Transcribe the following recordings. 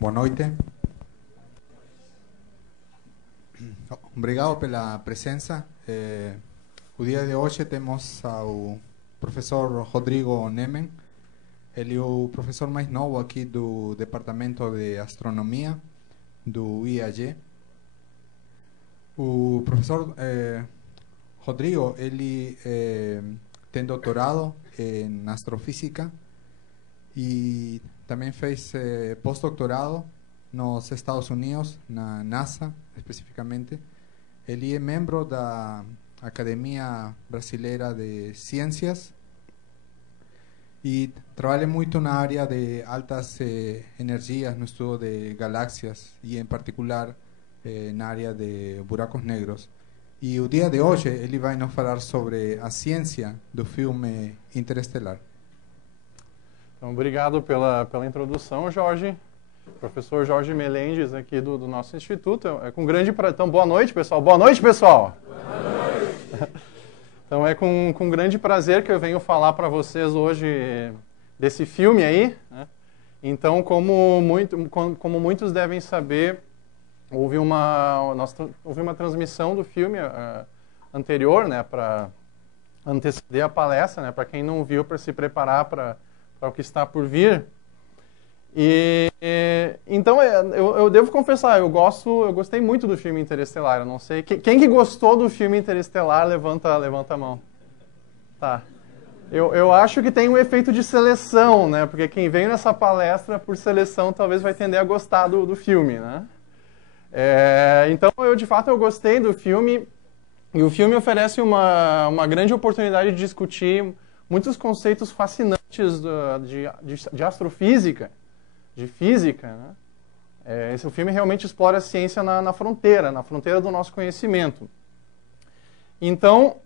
Boa noite. Obrigado pela presença. O dia de hoje temos ao professor Rodrigo Nemen. Ele é o professor mais novo aqui do Departamento de Astronomia do IAG. O professor Rodrigo, ele tem doutorado em astrofísica e também fez pós-doutorado nos Estados Unidos, na NASA especificamente. Ele é membro da Academia Brasileira de Ciências e trabalha muito na área de altas energias, no estudo de galáxias e, em particular, na área de buracos negros. E o dia de hoje ele vai nos falar sobre a ciência do filme Interestelar. Então, obrigado pela introdução, Jorge. Professor Jorge Melendes, aqui do nosso instituto. É com grande prazer. Então, boa noite, pessoal. Boa noite, pessoal. Boa noite. Então, é com grande prazer que eu venho falar para vocês hoje desse filme aí, né? Então, como muitos devem saber, houve uma transmissão do filme anterior, né, para anteceder a palestra, né, para quem não viu, para se preparar para o que está por vir. Então, eu devo confessar, eu gostei muito do filme Interestelar. Eu não sei, quem que gostou do filme Interestelar, levanta a mão. Tá. Eu acho que tem um efeito de seleção, né? Porque quem veio nessa palestra por seleção talvez vai tender a gostar do filme, né? Então, de fato, eu gostei do filme. E o filme oferece uma grande oportunidade de discutir muitos conceitos fascinantes de astrofísica, de física, né? Esse filme realmente explora a ciência na fronteira do nosso conhecimento. Então,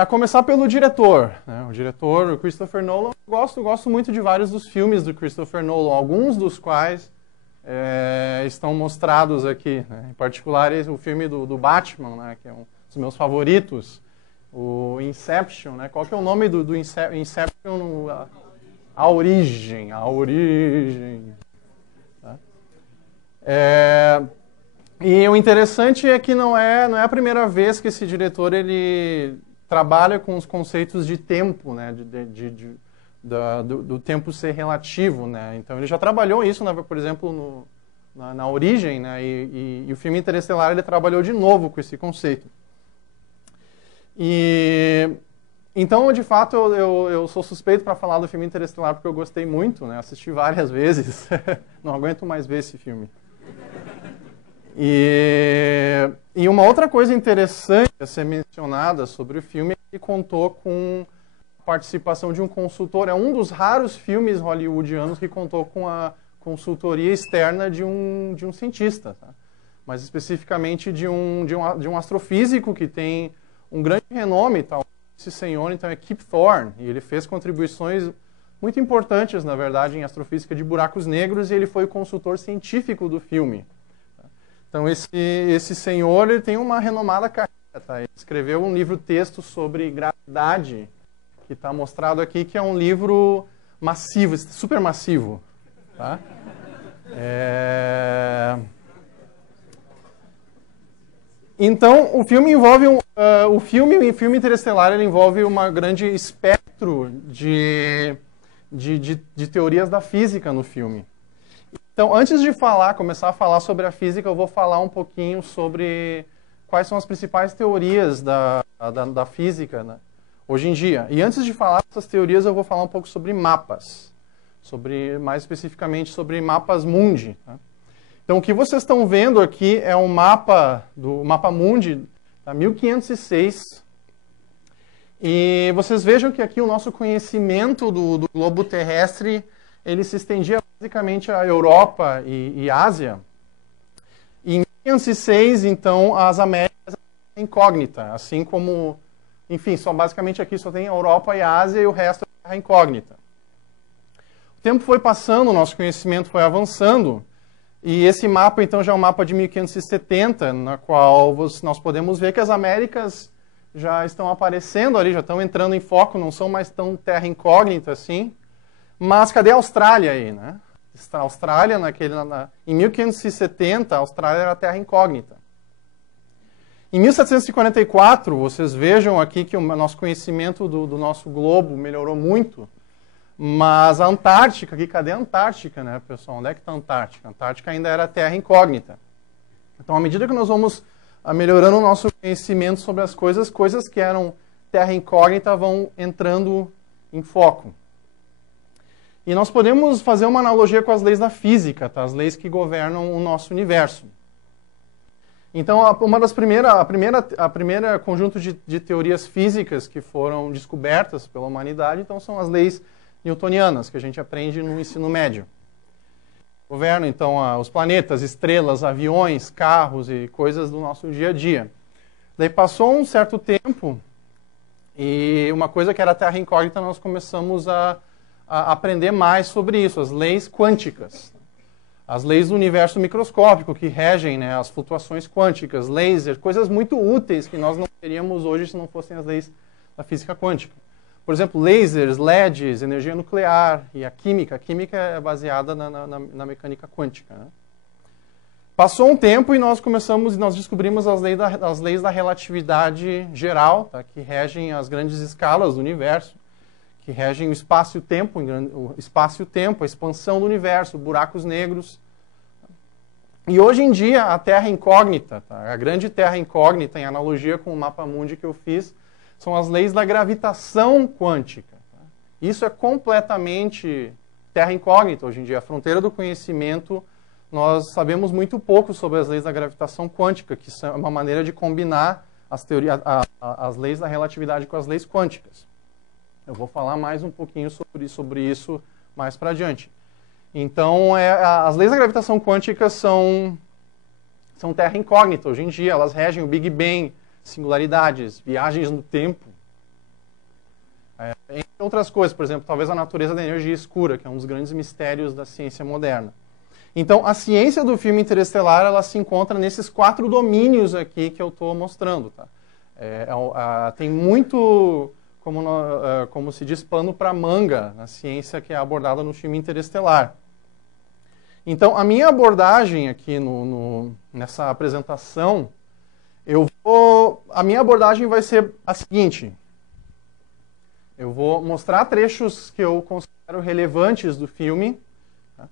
a começar pelo diretor, né? O diretor, o Christopher Nolan. Eu gosto muito de vários dos filmes do Christopher Nolan, alguns dos quais estão mostrados aqui, né? Em particular, o filme do Batman, né? Que é um dos meus favoritos, o Inception, né? Qual que é o nome do Inception? A Origem. Tá? E o interessante é que não é a primeira vez que esse diretor ele trabalha com os conceitos de tempo, né? Do tempo ser relativo, né? Então ele já trabalhou isso, por exemplo, na Origem, né? E o filme Interestelar ele trabalhou de novo com esse conceito. Então, de fato, eu sou suspeito para falar do filme Interestelar porque eu gostei muito, né? Assisti várias vezes. Não aguento mais ver esse filme. E uma outra coisa interessante a ser mencionada sobre o filme é que ele contou com a participação de um consultor. É um dos raros filmes hollywoodianos que contou com a consultoria externa de um cientista, tá? Mas especificamente de um astrofísico que tem um grande renome, tal. Esse senhor, então, é Kip Thorne, e ele fez contribuições muito importantes, na verdade, em astrofísica de buracos negros, e ele foi o consultor científico do filme. Então, esse senhor ele tem uma renomada carreira. Tá? Ele escreveu um livro-texto sobre gravidade, que está mostrado aqui, que é um livro massivo, super massivo. Tá? Então, o filme envolve o filme Interestelar ele envolve um grande espectro de teorias da física no filme. Então, antes de começar a falar sobre a física, eu vou falar um pouquinho sobre quais são as principais teorias da física, né, hoje em dia. E antes de falar dessas teorias, eu vou falar um pouco sobre mapas, mais especificamente sobre mapas mundi. Tá? Então, o que vocês estão vendo aqui é um mapa do mapa mundi da 1506. E vocês vejam que aqui o nosso conhecimento do globo terrestre ele se estendia basicamente à Europa e Ásia. E em 1506, então, as Américas eram incógnita, assim como, enfim, basicamente aqui só tem a Europa e a Ásia e o resto é terra incógnita. O tempo foi passando, o nosso conhecimento foi avançando. E esse mapa, então, já é um mapa de 1570, na qual nós podemos ver que as Américas já estão aparecendo ali, já estão entrando em foco, não são mais tão terra incógnita assim. Mas cadê a Austrália aí, né? Austrália, em 1570, a Austrália era terra incógnita. Em 1744, vocês vejam aqui que o nosso conhecimento do nosso globo melhorou muito, mas a Antártica, aqui, cadê a Antártica, né, pessoal? Onde é que está a Antártica? A Antártica ainda era terra incógnita. Então, à medida que nós vamos melhorando o nosso conhecimento sobre as coisas que eram terra incógnita vão entrando em foco. E nós podemos fazer uma analogia com as leis da física, tá? As leis que governam o nosso universo. Então, a primeira conjunto de teorias físicas que foram descobertas pela humanidade, então, são as leis newtonianas, que a gente aprende no ensino médio. Governam, então, os planetas, estrelas, aviões, carros e coisas do nosso dia a dia. Daí passou um certo tempo e uma coisa que era terra incógnita, nós começamos a aprender mais sobre isso, as leis quânticas. As leis do universo microscópico que regem, né, as flutuações quânticas, laser, coisas muito úteis que nós não teríamos hoje se não fossem as leis da física quântica. Por exemplo, lasers, LEDs, energia nuclear e a química. A química é baseada na mecânica quântica, né? Passou um tempo e nós descobrimos as leis da relatividade geral, tá, que regem as grandes escalas do universo, que regem o espaço-tempo, a expansão do universo, buracos negros. E hoje em dia, a Terra incógnita, tá? A grande Terra incógnita, em analogia com o mapa mundi que eu fiz, são as leis da gravitação quântica. Tá? Isso é completamente terra incógnita hoje em dia. A fronteira do conhecimento, nós sabemos muito pouco sobre as leis da gravitação quântica, que são uma maneira de combinar as leis da relatividade com as leis quânticas. Eu vou falar mais um pouquinho sobre isso mais para adiante. Então, as leis da gravitação quântica são terra incógnita hoje em dia. Elas regem o Big Bang, singularidades, viagens no tempo. Entre outras coisas, por exemplo, talvez a natureza da energia escura, que é um dos grandes mistérios da ciência moderna. Então, a ciência do filme Interestelar, ela se encontra nesses 4 domínios aqui que eu estou mostrando. Tá? Tem muito, como se diz, pano para manga na ciência que é abordada no filme Interestelar. Então, a minha abordagem aqui nessa apresentação, a minha abordagem vai ser a seguinte. Eu vou mostrar trechos que eu considero relevantes do filme, tá?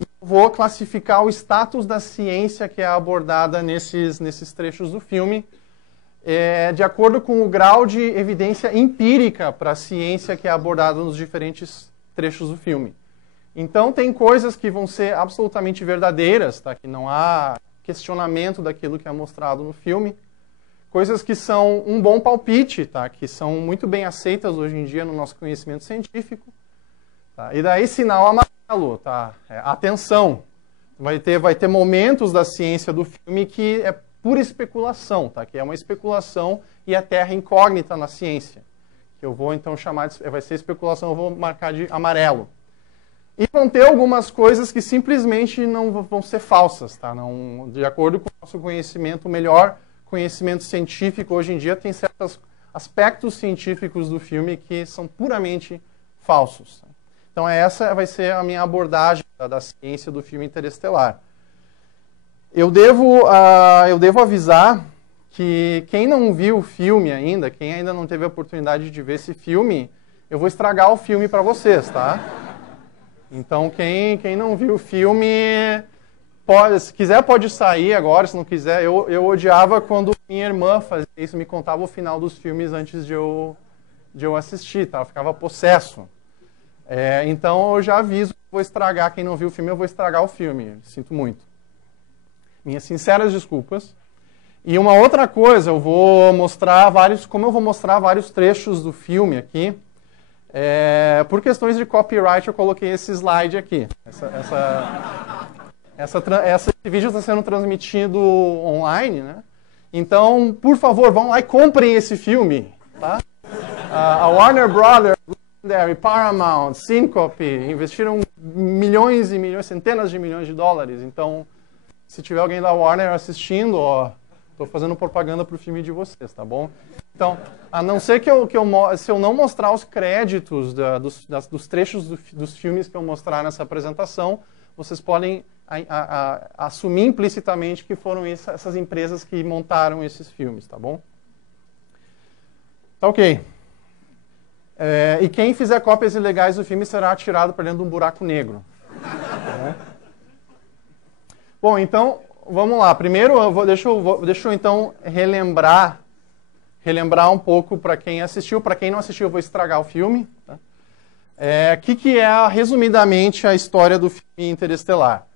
E vou classificar o status da ciência que é abordada nesses trechos do filme, de acordo com o grau de evidência empírica para a ciência que é abordada nos diferentes trechos do filme. Então, tem coisas que vão ser absolutamente verdadeiras, tá? Que não há questionamento daquilo que é mostrado no filme. Coisas que são um bom palpite, tá? Que são muito bem aceitas hoje em dia no nosso conhecimento científico. Tá? E daí, sinal amarelo, tá? Atenção. Vai ter momentos da ciência do filme que é pura especulação, tá? Que é uma especulação e a terra incógnita na ciência. Que eu vou, então, vai ser especulação, eu vou marcar de amarelo. E vão ter algumas coisas que simplesmente não vão ser falsas, tá? Não, de acordo com o nosso conhecimento, o melhor conhecimento científico hoje em dia tem certos aspectos científicos do filme que são puramente falsos. Tá? Então essa vai ser a minha abordagem da ciência do filme Interestelar. Eu devo avisar que quem não viu o filme ainda, quem ainda não teve a oportunidade de ver esse filme, eu vou estragar o filme para vocês, tá? Então, quem não viu o filme, se quiser pode sair agora, se não quiser. Eu odiava quando minha irmã fazia isso, me contava o final dos filmes antes de eu assistir, tá? Eu ficava possesso. Então, eu já aviso que vou estragar, quem não viu o filme, eu vou estragar o filme. Sinto muito. Minhas sinceras desculpas. E uma outra coisa, como eu vou mostrar vários trechos do filme aqui, por questões de copyright, eu coloquei esse slide aqui. Esse vídeo está sendo transmitido online, né? Então, por favor, vão lá e comprem esse filme. Tá? A Warner Brothers, Legendary, Paramount, Syncope investiram milhões e milhões, centenas de milhões de dólares. Então, se tiver alguém da Warner assistindo, estou fazendo propaganda para o filme de vocês, tá bom? Então, a não ser se eu não mostrar os créditos dos trechos dos filmes que eu mostrar nessa apresentação, vocês podem assumir implicitamente que foram essas empresas que montaram esses filmes, tá bom? Tá ok. E quem fizer cópias ilegais do filme será atirado para dentro de um buraco negro. Tá bom, então, vamos lá. Primeiro, deixa eu então relembrar um pouco para quem assistiu. Para quem não assistiu, eu vou estragar o filme. Tá? Que é, resumidamente, a história do filme Interestelar.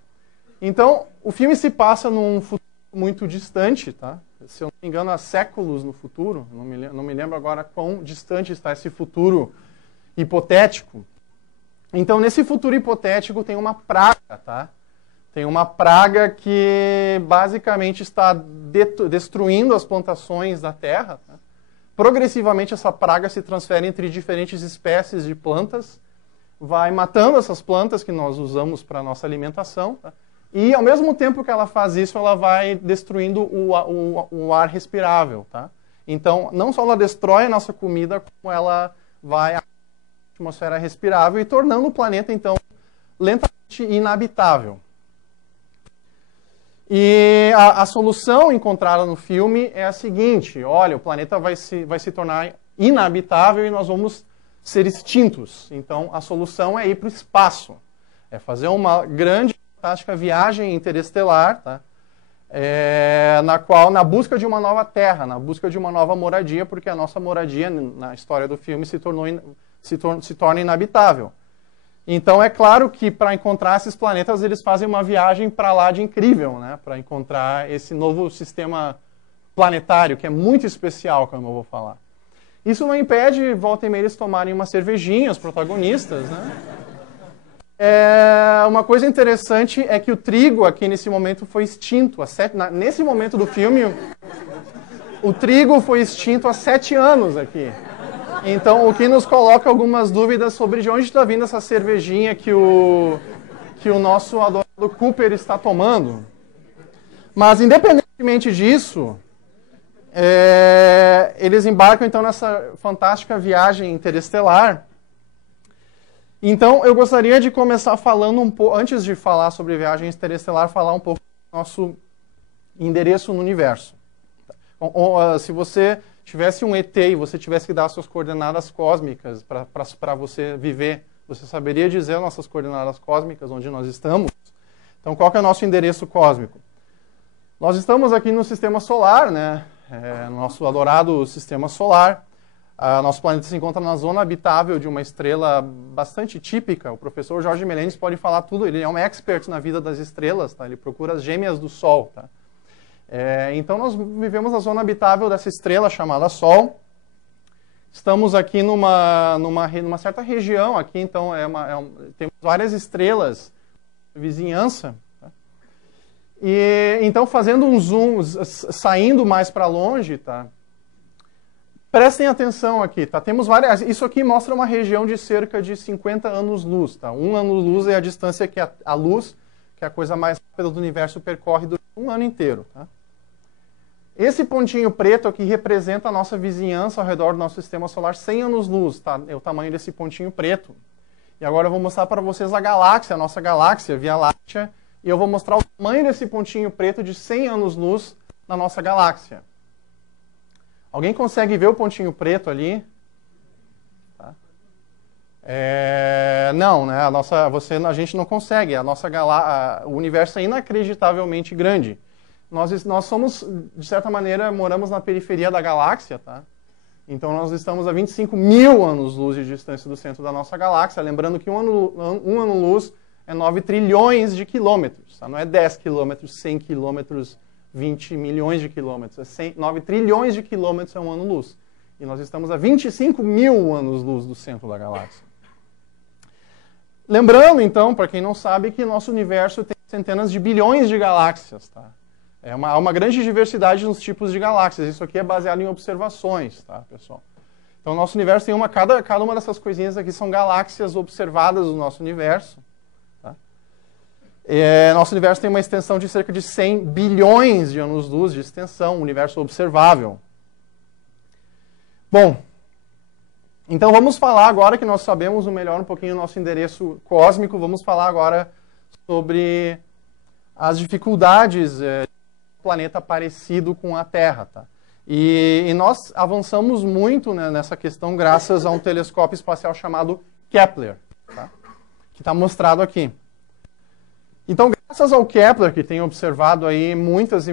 Então, o filme se passa num futuro muito distante, tá? Se eu não me engano, há séculos no futuro. Não me lembro agora quão distante está esse futuro hipotético. Então, nesse futuro hipotético, tem uma praga, tá? Tem uma praga que basicamente está destruindo as plantações da Terra. Tá? Progressivamente, essa praga se transfere entre diferentes espécies de plantas, vai matando essas plantas que nós usamos para a nossa alimentação, tá? E, ao mesmo tempo que ela faz isso, ela vai destruindo o ar respirável. Tá? Então, não só ela destrói a nossa comida, como ela vai à atmosfera respirável e tornando o planeta, então, lentamente inabitável. E a solução encontrada no filme é a seguinte: olha, o planeta vai se tornar inabitável e nós vamos ser extintos. Então, a solução é ir para o espaço. É fazer uma grande, fantástica viagem interestelar, tá? Na busca de uma nova terra, na busca de uma nova moradia, porque a nossa moradia, na história do filme, se torna inabitável. Então, é claro que para encontrar esses planetas, eles fazem uma viagem para lá de incrível, né? Para encontrar esse novo sistema planetário, que é muito especial, como eu vou falar. Isso não impede, volta e meia, eles tomarem uma cervejinha, os protagonistas, né? Uma coisa interessante é que o trigo aqui nesse momento foi extinto. Nesse momento do filme, o trigo foi extinto há 7 anos aqui. Então, o que nos coloca algumas dúvidas sobre de onde está vindo essa cervejinha que o nosso adorado Cooper está tomando. Mas, independentemente disso, eles embarcam então nessa fantástica viagem interestelar. Então, eu gostaria de começar falando um pouco, antes de falar sobre viagem interestelar, falar um pouco do nosso endereço no universo. Se você tivesse um ET e você tivesse que dar suas coordenadas cósmicas para você viver, você saberia dizer as nossas coordenadas cósmicas, onde nós estamos? Então, qual que é o nosso endereço cósmico? Nós estamos aqui no Sistema Solar, né? No nosso adorado Sistema Solar. Nosso planeta se encontra na zona habitável de uma estrela bastante típica. O professor Jorge Melendes pode falar tudo. Ele é um expert na vida das estrelas, tá? Ele procura as gêmeas do Sol. Tá? Então, nós vivemos na zona habitável dessa estrela chamada Sol. Estamos aqui numa certa região. Aqui, então, temos várias estrelas de vizinhança. Tá? E, então, fazendo um zoom, saindo mais para longe, tá? Prestem atenção aqui, tá? Temos várias. Isso aqui mostra uma região de cerca de 50 anos-luz, tá? 1 ano-luz é a distância que a luz, que é a coisa mais rápida do universo, percorre durante um ano inteiro, tá? Esse pontinho preto aqui representa a nossa vizinhança ao redor do nosso sistema solar 100 anos-luz, tá? É o tamanho desse pontinho preto. E agora eu vou mostrar para vocês a galáxia, a nossa galáxia, Via Láctea, e eu vou mostrar o tamanho desse pontinho preto de 100 anos-luz na nossa galáxia. Alguém consegue ver o pontinho preto ali? Tá? Não, né? A gente não consegue. O universo é inacreditavelmente grande. Nós somos, de certa maneira, moramos na periferia da galáxia, tá? Então nós estamos a 25 mil anos-luz de distância do centro da nossa galáxia. Lembrando que um ano-luz é 9 trilhões de quilômetros. Tá? Não é 10 quilômetros, 100 quilômetros, 20 milhões de quilômetros. 9 trilhões de quilômetros é um ano-luz. E nós estamos a 25 mil anos-luz do centro da galáxia. Lembrando, então, para quem não sabe, que nosso universo tem centenas de bilhões de galáxias. Tá? Há uma grande diversidade nos tipos de galáxias. Isso aqui é baseado em observações, tá, pessoal? Então, o nosso universo tem cada uma dessas coisinhas aqui são galáxias observadas do nosso universo. Nosso universo tem uma extensão de cerca de 100 bilhões de anos-luz de extensão, um universo observável. Bom, então vamos falar agora que nós sabemos melhor um pouquinho o nosso endereço cósmico, vamos falar agora sobre as dificuldades de um planeta parecido com a Terra, tá? E nós avançamos muito, né, nessa questão graças a um telescópio espacial chamado Kepler, tá? Que está mostrado aqui. Então, graças ao Kepler, que tem observado aí muitas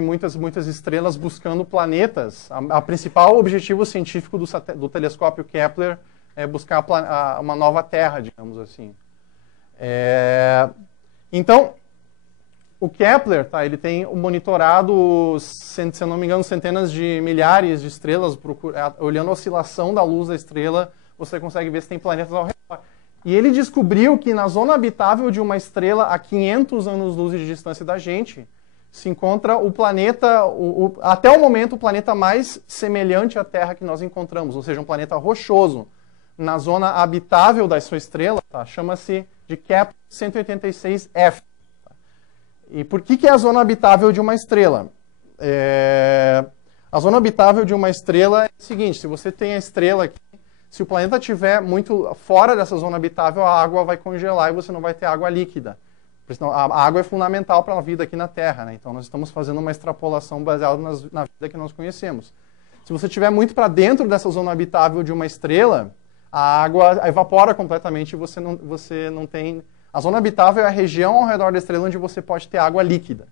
estrelas buscando planetas, o principal objetivo científico do telescópio Kepler é buscar uma nova Terra, digamos assim. Então, o Kepler, tá, ele tem monitorado, se eu não me engano, centenas de milhares de estrelas, olhando a oscilação da luz da estrela, você consegue ver se tem planetas ao redor. E ele descobriu que na zona habitável de uma estrela a 500 anos-luz de distância da gente, se encontra o planeta, até o momento, o planeta mais semelhante à Terra que nós encontramos, ou seja, um planeta rochoso. Na zona habitável da sua estrela, tá, chama-se de Kepler 186f. E por que é a zona habitável de uma estrela? A zona habitável de uma estrela é o seguinte: se você tem a estrela aqui, se o planeta estiver muito fora dessa zona habitável, a água vai congelar e você não vai ter água líquida. A água é fundamental para a vida aqui na Terra, né? Então nós estamos fazendo uma extrapolação baseada na vida que nós conhecemos. Se você estiver muito para dentro dessa zona habitável de uma estrela, a água evapora completamente e você não tem... A zona habitável é a região ao redor da estrela onde você pode ter água líquida.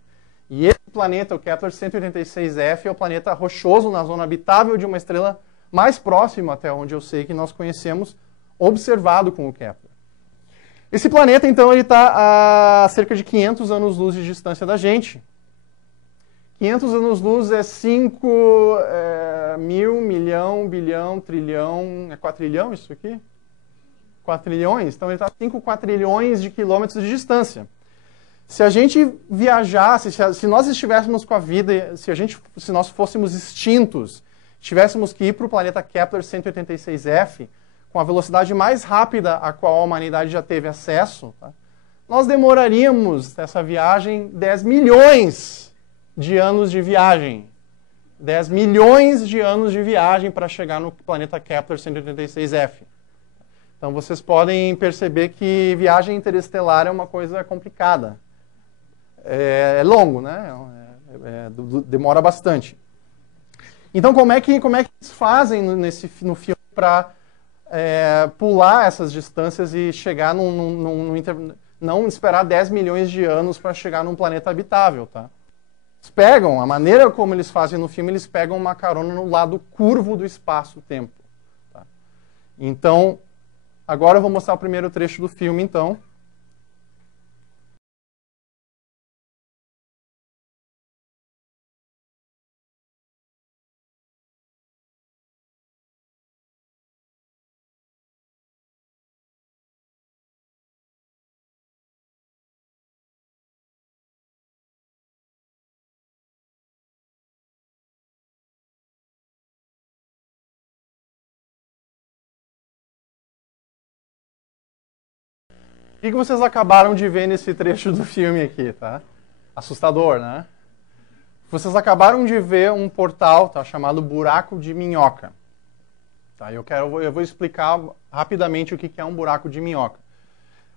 E esse planeta, o Kepler 186f, é o planeta rochoso na zona habitável de uma estrela mais próxima, até onde eu sei que nós conhecemos, observado com o Kepler. Esse planeta, então, ele está a cerca de 500 anos-luz de distância da gente. 500 anos-luz é 5 mil, milhão, bilhão, trilhão... É quatrilhão isso aqui? 4 trilhões? Então ele está a 5 quatrilhões de quilômetros de distância. Se a gente viajasse, se nós estivéssemos com a vida, se nós fôssemos extintos, tivéssemos que ir para o planeta Kepler 186f, com a velocidade mais rápida a qual a humanidade já teve acesso, tá? Nós demoraríamos essa viagem 10 milhões de anos de viagem. 10 milhões de anos de viagem para chegar no planeta Kepler 186f. Então vocês podem perceber que viagem interestelar é uma coisa complicada. É longo, né? Demora bastante. Então como é que eles fazem no filme para pular essas distâncias e chegar não esperar 10 milhões de anos para chegar num planeta habitável, tá? Eles pegam, a maneira como eles fazem no filme, eles pegam uma carona no lado curvo do espaço-tempo. Tá? Então, agora eu vou mostrar o primeiro trecho do filme, então. O que vocês acabaram de ver nesse trecho do filme aqui, tá? Assustador, né? Vocês acabaram de ver um portal, tá, chamado Buraco de Minhoca. Tá? Eu vou explicar rapidamente o que é um buraco de minhoca.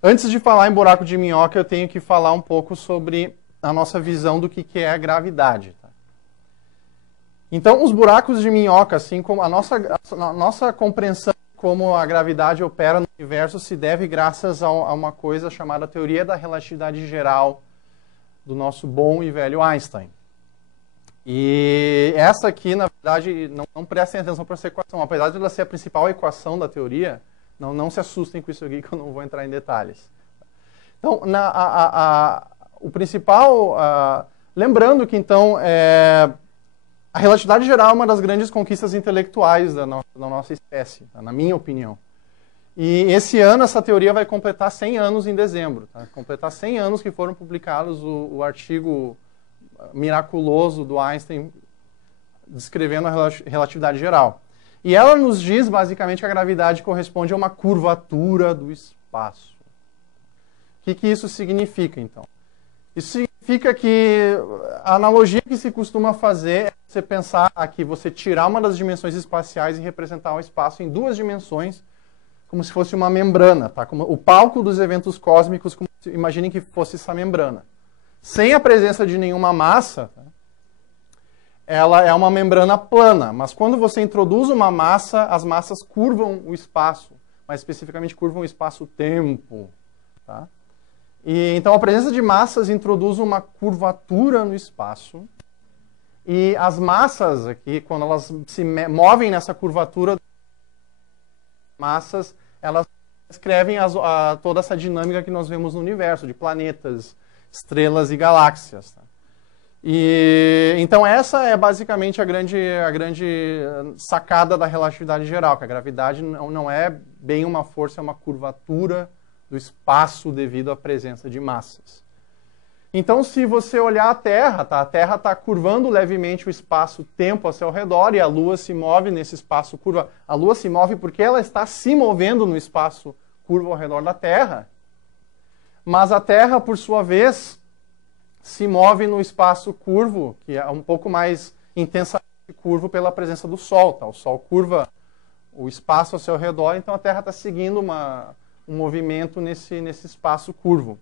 Antes de falar em buraco de minhoca, eu tenho que falar um pouco sobre a nossa visão do que é a gravidade. Tá? Então, os buracos de minhoca, assim como a nossa compreensão como a gravidade opera no universo, se deve graças a uma coisa chamada teoria da relatividade geral do nosso bom e velho Einstein. E essa aqui, na verdade, não prestem atenção para essa equação. Apesar de ela ser a principal equação da teoria, não se assustem com isso aqui, que eu não vou entrar em detalhes. Então, o principal... lembrando que, então, a relatividade geral é uma das grandes conquistas intelectuais da nossa espécie, tá? Na minha opinião. E esse ano, essa teoria vai completar 100 anos em dezembro. Tá? Completar 100 anos que foram publicados o artigo miraculoso do Einstein descrevendo a relatividade geral. E ela nos diz, basicamente, que a gravidade corresponde a uma curvatura do espaço. O que isso significa, então? Isso significa Significa que a analogia que se costuma fazer é você pensar aqui, você tirar uma das dimensões espaciais e representar o espaço em duas dimensões, como se fosse uma membrana, tá? Como o palco dos eventos cósmicos, imaginem que fosse essa membrana. Sem a presença de nenhuma massa, tá? Ela é uma membrana plana, mas quando você introduz uma massa, as massas curvam o espaço, mais especificamente curvam o espaço-tempo, tá? E, então, a presença de massas introduz uma curvatura no espaço. E as massas aqui, quando elas se movem nessa curvatura, massas, elas descrevem toda essa dinâmica que nós vemos no universo, de planetas, estrelas e galáxias. Tá? E, então, essa é basicamente a grande sacada da relatividade geral, que a gravidade não é bem uma força, é uma curvatura do espaço devido à presença de massas. Então, se você olhar a Terra, tá? A Terra está curvando levemente o espaço-tempo ao seu redor e a Lua se move nesse espaço curva. A Lua se move porque ela está se movendo no espaço curvo ao redor da Terra. Mas a Terra, por sua vez, se move no espaço curvo, que é um pouco mais intensamente curvo pela presença do Sol. Tá? O Sol curva o espaço ao seu redor, então a Terra está seguindo um movimento nesse espaço curvo.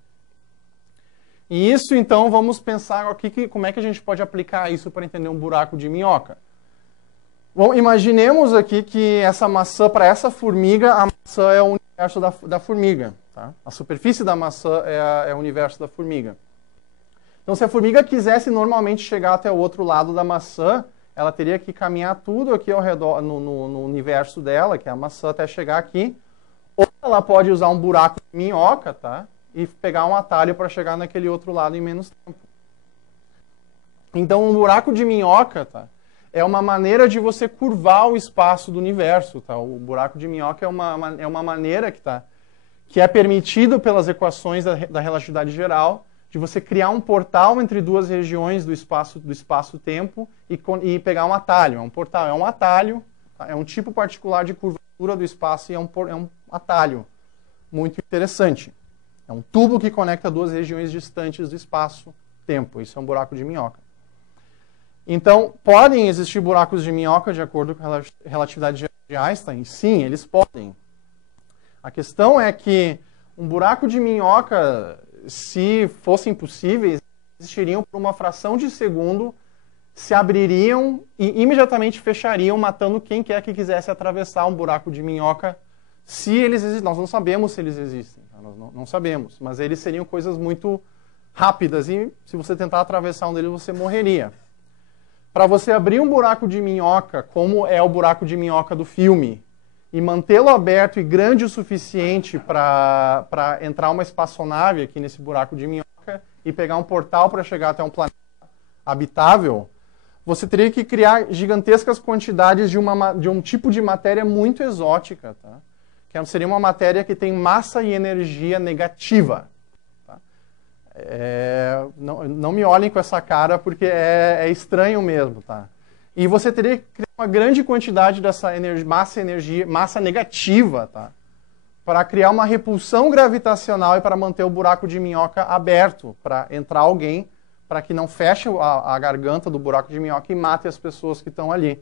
E isso, então, vamos pensar aqui como é que a gente pode aplicar isso para entender um buraco de minhoca. Bom, imaginemos aqui que essa maçã, para essa formiga, a maçã é o universo da formiga. Tá? A superfície da maçã é o universo da formiga. Então, se a formiga quisesse normalmente chegar até o outro lado da maçã, ela teria que caminhar tudo aqui ao redor, no universo dela, que é a maçã, até chegar aqui. Ou ela pode usar um buraco de minhoca, tá? E pegar um atalho para chegar naquele outro lado em menos tempo. Então, um buraco de minhoca, tá? É uma maneira de você curvar o espaço do universo, tá? O buraco de minhoca é uma maneira que é permitido pelas equações da relatividade geral de você criar um portal entre duas regiões do espaço-tempo e pegar um atalho. É um portal, é um atalho, tá? É um tipo particular de curvatura do espaço e é um atalho muito interessante. É um tubo que conecta duas regiões distantes do espaço-tempo. Isso é um buraco de minhoca. Então, podem existir buracos de minhoca de acordo com a relatividade de Einstein? Sim, eles podem. A questão é que um buraco de minhoca, se fossem possíveis, existiriam por uma fração de segundo, se abririam e imediatamente fechariam, matando quem quer que quisesse atravessar um buraco de minhoca, se eles existem. Nós não sabemos se eles existem. Nós não sabemos, mas eles seriam coisas muito rápidas e se você tentar atravessar um deles, você morreria. Para você abrir um buraco de minhoca, como é o buraco de minhoca do filme, e mantê-lo aberto e grande o suficiente para entrar uma espaçonave aqui nesse buraco de minhoca e pegar um portal para chegar até um planeta habitável, você teria que criar gigantescas quantidades de um tipo de matéria muito exótica, tá? Que seria uma matéria que tem massa e energia negativa. Tá? Não me olhem com essa cara, porque é estranho mesmo. Tá? E você teria que criar uma grande quantidade dessa massa negativa, tá? Para criar uma repulsão gravitacional e para manter o buraco de minhoca aberto, para entrar alguém, para que não feche a garganta do buraco de minhoca e mate as pessoas que estão ali.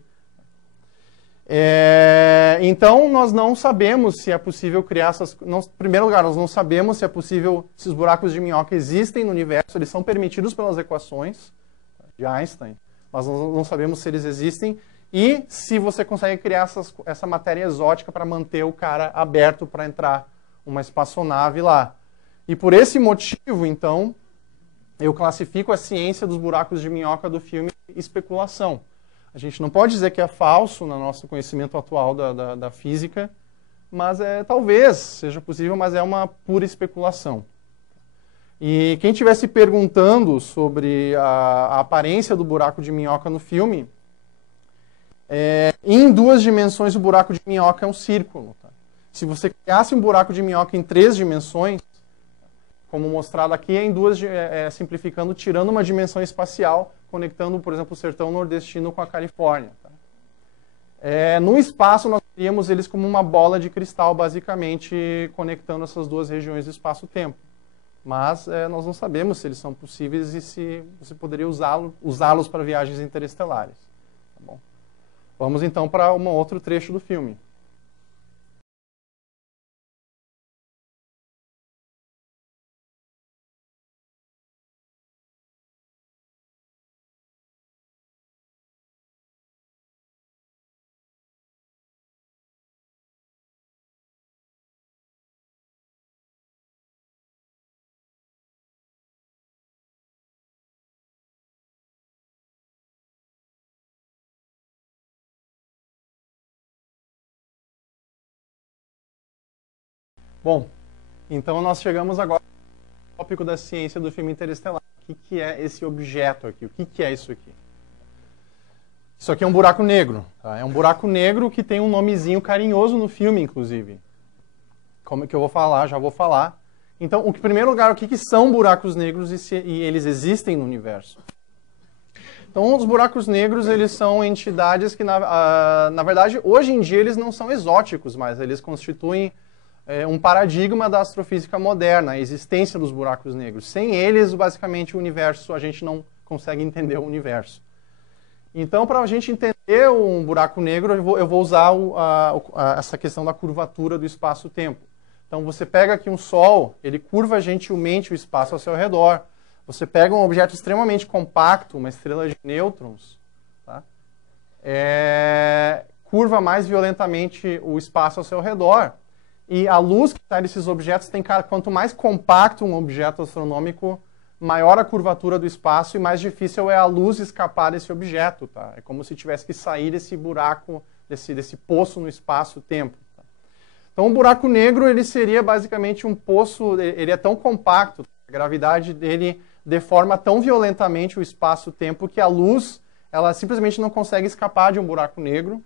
Então, nós não sabemos se é possível criar essas... Em primeiro lugar, nós não sabemos se é possível... Se os buracos de minhoca existem no universo, eles são permitidos pelas equações de Einstein, mas nós não sabemos se eles existem e se você consegue criar essa matéria exótica para manter o cara aberto para entrar uma espaçonave lá. E por esse motivo, então, eu classifico a ciência dos buracos de minhoca do filme especulação. A gente não pode dizer que é falso no nosso conhecimento atual da física, mas talvez seja possível, mas é uma pura especulação. E quem estiver se perguntando sobre a aparência do buraco de minhoca no filme, em duas dimensões o buraco de minhoca é um círculo. Tá? Se você criasse um buraco de minhoca em 3 dimensões, como mostrado aqui, simplificando, tirando uma dimensão espacial, conectando, por exemplo, o sertão nordestino com a Califórnia. Tá? No espaço, nós teríamos eles como uma bola de cristal, basicamente, conectando essas duas regiões do espaço-tempo. mas nós não sabemos se eles são possíveis e se você poderia usá-los para viagens interestelares. Tá bom? Vamos então para um outro trecho do filme. Bom, então nós chegamos agora ao tópico da ciência do filme Interestelar. O que é esse objeto aqui? O que é isso aqui? Isso aqui é um buraco negro. Tá? É um buraco negro que tem um nomezinho carinhoso no filme, inclusive. Como é que eu vou falar? Já vou falar. Então, em primeiro lugar, o que são buracos negros e eles existem no universo? Então, os buracos negros, eles são entidades que, na verdade, hoje em dia, eles não são exóticos, mas eles constituem um paradigma da astrofísica moderna, a existência dos buracos negros. Sem eles, basicamente, o universo, a gente não consegue entender o universo. Então, para a gente entender um buraco negro, eu vou usar essa questão da curvatura do espaço-tempo. Então, você pega aqui um Sol, ele curva gentilmente o espaço ao seu redor. Você pega um objeto extremamente compacto, uma estrela de nêutrons, tá? Curva mais violentamente o espaço ao seu redor. E a luz que sai desses objetos quanto mais compacto um objeto astronômico, maior a curvatura do espaço e mais difícil é a luz escapar desse objeto. Tá? É como se tivesse que sair desse buraco, desse poço no espaço-tempo. Tá? Então, um buraco negro ele seria basicamente um poço, ele é tão compacto, a gravidade dele deforma tão violentamente o espaço-tempo que a luz ela simplesmente não consegue escapar de um buraco negro.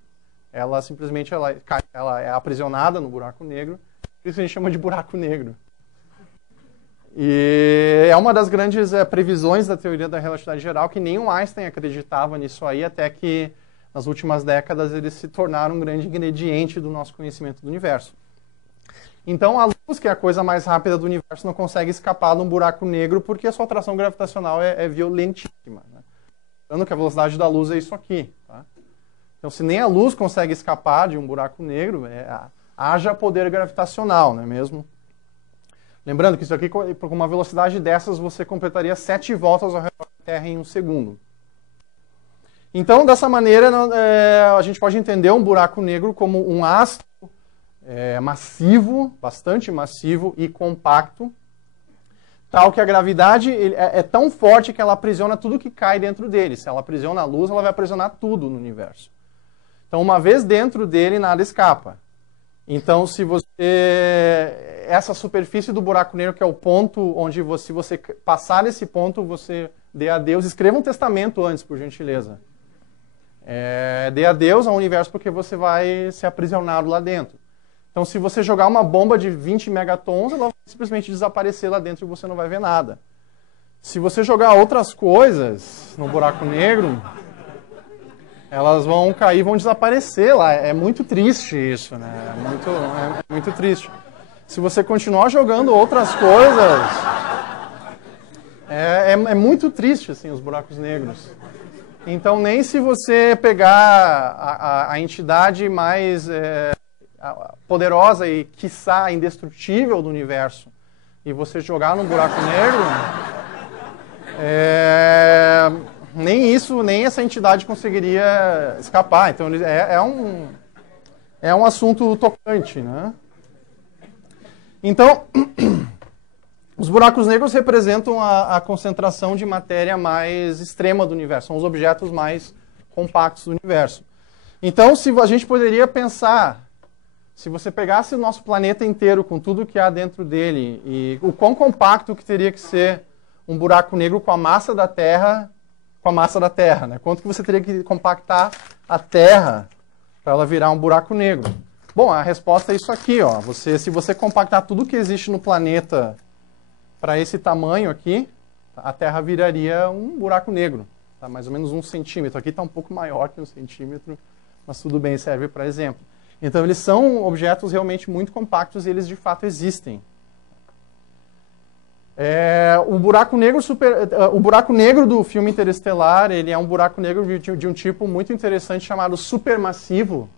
Ela simplesmente ela é aprisionada no buraco negro. Por isso a gente chama de buraco negro. E é uma das grandes previsões da teoria da relatividade geral, que nem o Einstein acreditava nisso aí, até que nas últimas décadas eles se tornaram um grande ingrediente do nosso conhecimento do universo. Então a luz, que é a coisa mais rápida do universo, não consegue escapar de um buraco negro porque a sua atração gravitacional é violentíssima. Né? Lembrando que a velocidade da luz é isso aqui. Tá? Então, se nem a luz consegue escapar de um buraco negro, haja poder gravitacional, não é mesmo? Lembrando que isso aqui, com uma velocidade dessas, você completaria 7 voltas ao redor da Terra em um segundo. Então, dessa maneira, a gente pode entender um buraco negro como um astro massivo, bastante massivo e compacto, tal que a gravidade é tão forte que ela aprisiona tudo que cai dentro dele. Se ela aprisiona a luz, ela vai aprisionar tudo no universo. Então, uma vez dentro dele, nada escapa. Então, se essa superfície do buraco negro, que é o ponto onde se você passar desse ponto, você dê adeus. Escreva um testamento antes, por gentileza. Dê adeus ao universo porque você vai ser aprisionado lá dentro. Então, se você jogar uma bomba de 20 megatons, ela vai simplesmente desaparecer lá dentro e você não vai ver nada. Se você jogar outras coisas no buraco negro, elas vão cair e vão desaparecer lá. É muito triste isso, né? É muito triste. Se você continuar jogando outras coisas, é muito triste, assim, os buracos negros. Então, nem se você pegar a entidade mais poderosa e, quiçá, indestrutível do universo e você jogar num buraco negro, nem essa entidade conseguiria escapar. Então, é um assunto tocante, né? Então, os buracos negros representam a concentração de matéria mais extrema do universo. São os objetos mais compactos do universo. Então, se a gente poderia pensar, se você pegasse o nosso planeta inteiro com tudo que há dentro dele e o quão compacto que teria que ser um buraco negro com a massa da Terra, né? Quanto que você teria que compactar a Terra para ela virar um buraco negro? Bom, a resposta é isso aqui, ó. Se você compactar tudo que existe no planeta para esse tamanho aqui, a Terra viraria um buraco negro, tá? Mais ou menos 1 centímetro. Aqui está um pouco maior que 1 centímetro, mas tudo bem, serve para exemplo. Então, eles são objetos realmente muito compactos e eles de fato existem. O buraco negro do filme Interestelar, ele é um buraco negro de um tipo muito interessante chamado supermassivo.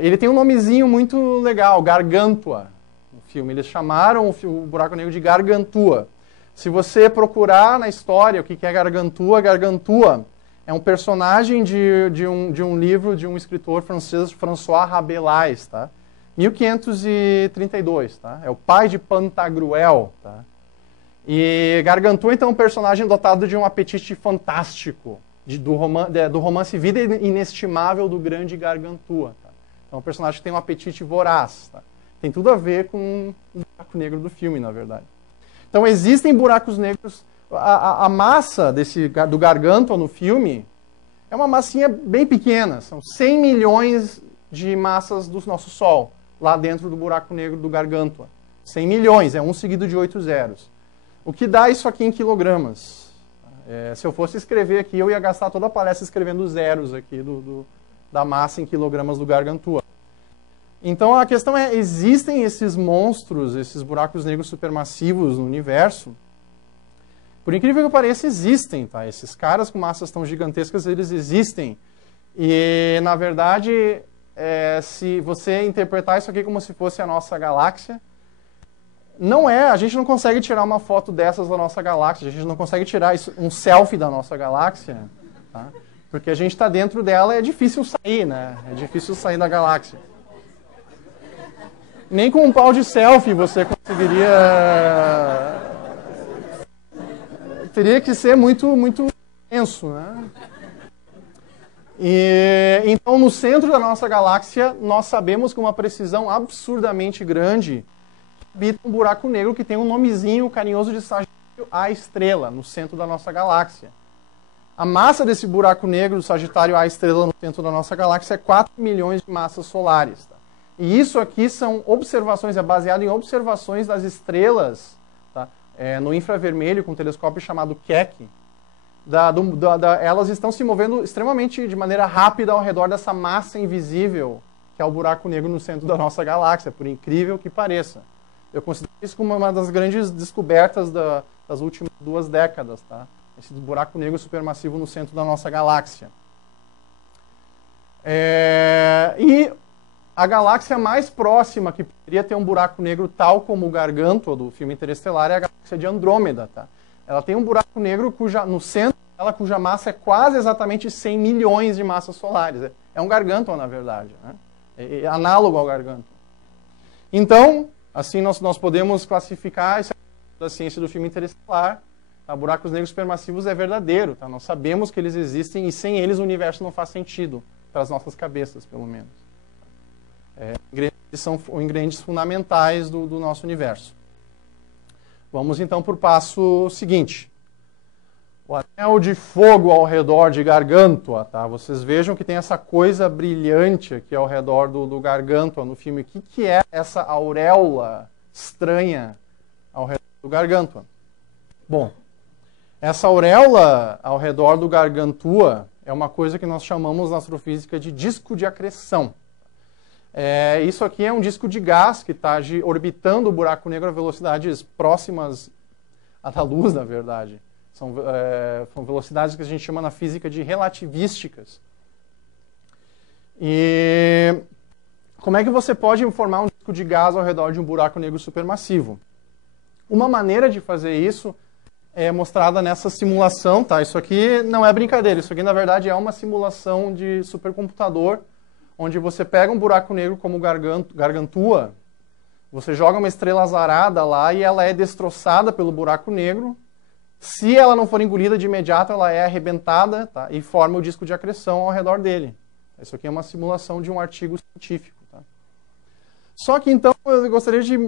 Ele tem um nomezinho muito legal, Gargantua, no filme. Eles chamaram o buraco negro de Gargantua. Se você procurar na história o que é Gargantua, Gargantua é um personagem de um livro de um escritor francês, François Rabelais, tá? 1532, tá? É o pai de Pantagruel, tá? E Gargantua, então, é um personagem dotado de um apetite fantástico, do romance Vida Inestimável do grande Gargantua, tá? Então, é um personagem que tem um apetite voraz, tá? Tem tudo a ver com o buraco negro do filme, na verdade. Então, existem buracos negros. A massa do Gargantua no filme é uma massinha bem pequena. São 100 milhões de massas do nosso Sol, lá dentro do buraco negro do Gargantua. 100 milhões, é 1 seguido de 8 zeros. O que dá isso aqui em quilogramas? Se eu fosse escrever aqui, eu ia gastar toda a palestra escrevendo zeros aqui da massa em quilogramas do Gargantua. Então a questão é, existem esses monstros, esses buracos negros supermassivos no universo? Por incrível que pareça, existem, tá? Esses caras com massas tão gigantescas, eles existem. E, na verdade, se você interpretar isso aqui como se fosse a nossa galáxia, não é, a gente não consegue tirar uma foto dessas da nossa galáxia, a gente não consegue tirar um selfie da nossa galáxia, tá? Porque a gente está dentro dela e é difícil sair, né? É difícil sair da galáxia. Nem com um pau de selfie você conseguiria... Teria que ser muito intenso, né? Então, no centro da nossa galáxia, nós sabemos com uma precisão absurdamente grande que habita um buraco negro que tem um nomezinho carinhoso de Sagitário A estrela, no centro da nossa galáxia. A massa desse buraco negro, Sagitário A estrela, no centro da nossa galáxia, é 4 milhões de massas solares. Tá? E isso aqui são observações, é baseado em observações das estrelas, tá? No infravermelho, com um telescópio chamado Keck. Elas estão se movendo extremamente de maneira rápida ao redor dessa massa invisível, que é o buraco negro no centro da nossa galáxia, por incrível que pareça. Eu considero isso como uma das grandes descobertas das últimas 2 décadas, tá? Esse buraco negro supermassivo no centro da nossa galáxia. E a galáxia mais próxima que poderia ter um buraco negro tal como o Gargantua do filme Interestelar é a galáxia de Andrômeda, tá? Ela tem um buraco negro no centro dela, cuja massa é quase exatamente 100 milhões de massas solares. É um Gargantua, na verdade, né? É análogo ao Gargantua. Então, assim nós podemos classificar essa da ciência do filme Interestelar. Tá? Buracos negros supermassivos é verdadeiro. Tá? Nós sabemos que eles existem e sem eles o universo não faz sentido, para as nossas cabeças, pelo menos. Eles são ingredientes fundamentais do nosso universo. Vamos então para o passo seguinte. O anel de fogo ao redor de Gargantua. Tá? Vocês vejam que tem essa coisa brilhante aqui ao redor do Gargantua no filme. O que é essa auréola estranha ao redor do Gargantua? Bom, essa auréola ao redor do Gargantua é uma coisa que nós chamamos na astrofísica de disco de acreção. Isso aqui é um disco de gás que está orbitando o buraco negro a velocidades próximas à da luz, na verdade. São velocidades que a gente chama na física de relativísticas. E como é que você pode formar um disco de gás ao redor de um buraco negro supermassivo? Uma maneira de fazer isso é mostrada nessa simulação. Tá? Isso aqui não é brincadeira, isso aqui na verdade é uma simulação de supercomputador, onde você pega um buraco negro como Gargantua, você joga uma estrela azarada lá e ela é destroçada pelo buraco negro. Se ela não for engolida de imediato, ela é arrebentada, tá? E forma o disco de acreção ao redor dele. Isso aqui é uma simulação de um artigo científico. Tá? Só que então eu gostaria de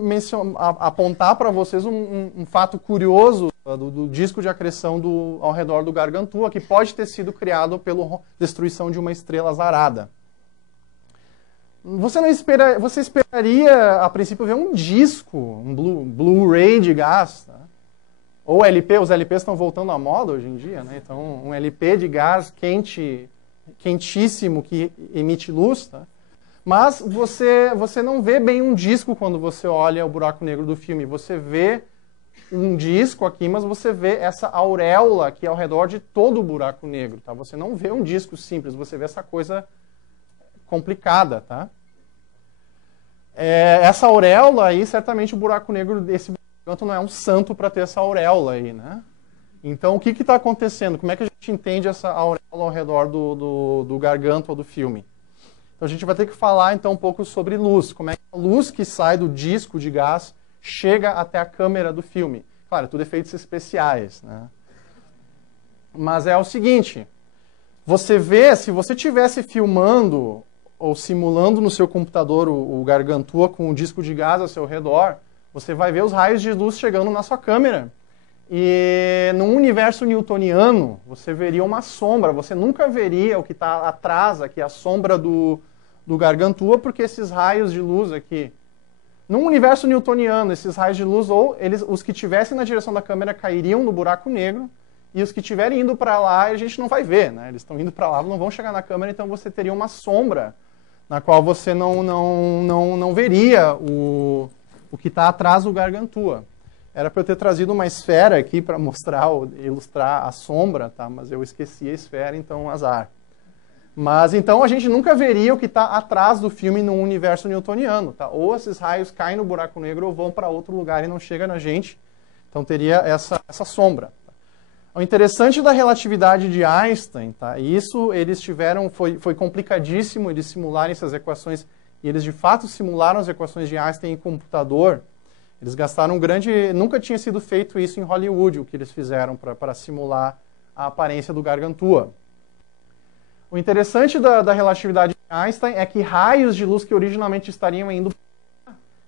apontar para vocês um fato curioso do disco de acreção ao redor do Gargantua, que pode ter sido criado pela destruição de uma estrela azarada. Você esperaria, a princípio, ver um disco, um Blu-ray de gás, tá? Ou LP, os LPs estão voltando à moda hoje em dia, né? Então, um LP de gás quentíssimo, que emite luz, tá? Mas você não vê bem um disco quando você olha o buraco negro do filme. Você vê um disco aqui, mas você vê essa auréola aqui ao redor de todo o buraco negro, tá? Você não vê um disco simples, você vê essa coisa complicada, tá? Essa auréola aí, certamente o buraco negro desse Gargantua não é um santo para ter essa auréola aí, né? Então, o que está acontecendo? Como é que a gente entende essa auréola ao redor do Gargantua do filme? Então, a gente vai ter que falar, então, um pouco sobre luz. Como é que a luz que sai do disco de gás chega até a câmera do filme. Claro, tudo efeitos especiais, né? Mas é o seguinte, você vê, se você estivesse filmando ou simulando no seu computador o Gargantua com um disco de gás ao seu redor, você vai ver os raios de luz chegando na sua câmera. E num universo newtoniano, você veria uma sombra, você nunca veria o que está atrás aqui, a sombra do Gargantua, porque esses raios de luz aqui, num universo newtoniano, esses raios de luz, ou os que estivessem na direção da câmera cairiam no buraco negro, e os que estiverem indo para lá, a gente não vai ver, né? Eles estão indo para lá, não vão chegar na câmera, então você teria uma sombra na qual você não veria o que está atrás do Gargantua. Era para eu ter trazido uma esfera aqui para mostrar, ilustrar a sombra, tá? Mas eu esqueci a esfera, então azar. Mas então a gente nunca veria o que está atrás do filme no universo newtoniano, tá? Ou esses raios caem no buraco negro ou vão para outro lugar e não chegam na gente. Então teria essa sombra. Tá? O interessante da relatividade de Einstein, tá? E isso eles tiveram, foi complicadíssimo eles simularem essas equações, e eles de fato simularam as equações de Einstein em computador. Eles gastaram um grande... Nunca tinha sido feito isso em Hollywood, o que eles fizeram para simular a aparência do Gargantua. O interessante da relatividade de Einstein é que raios de luz que originalmente estariam indo,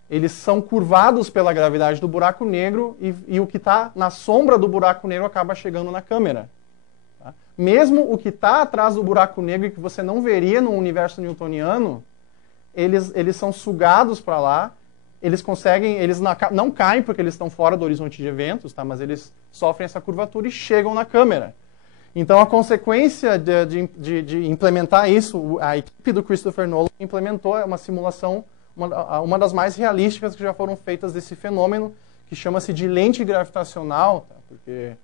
eles são curvados pela gravidade do buraco negro e o que está na sombra do buraco negro acaba chegando na câmera. Tá? Mesmo o que está atrás do buraco negro e que você não veria no universo newtoniano, eles são sugados para lá, eles não caem porque eles estão fora do horizonte de eventos, tá? Mas eles sofrem essa curvatura e chegam na câmera. Então, a consequência de implementar isso, a equipe do Christopher Nolan implementou uma simulação, uma das mais realísticas que já foram feitas desse fenômeno, que chama-se de lente gravitacional, tá? Porque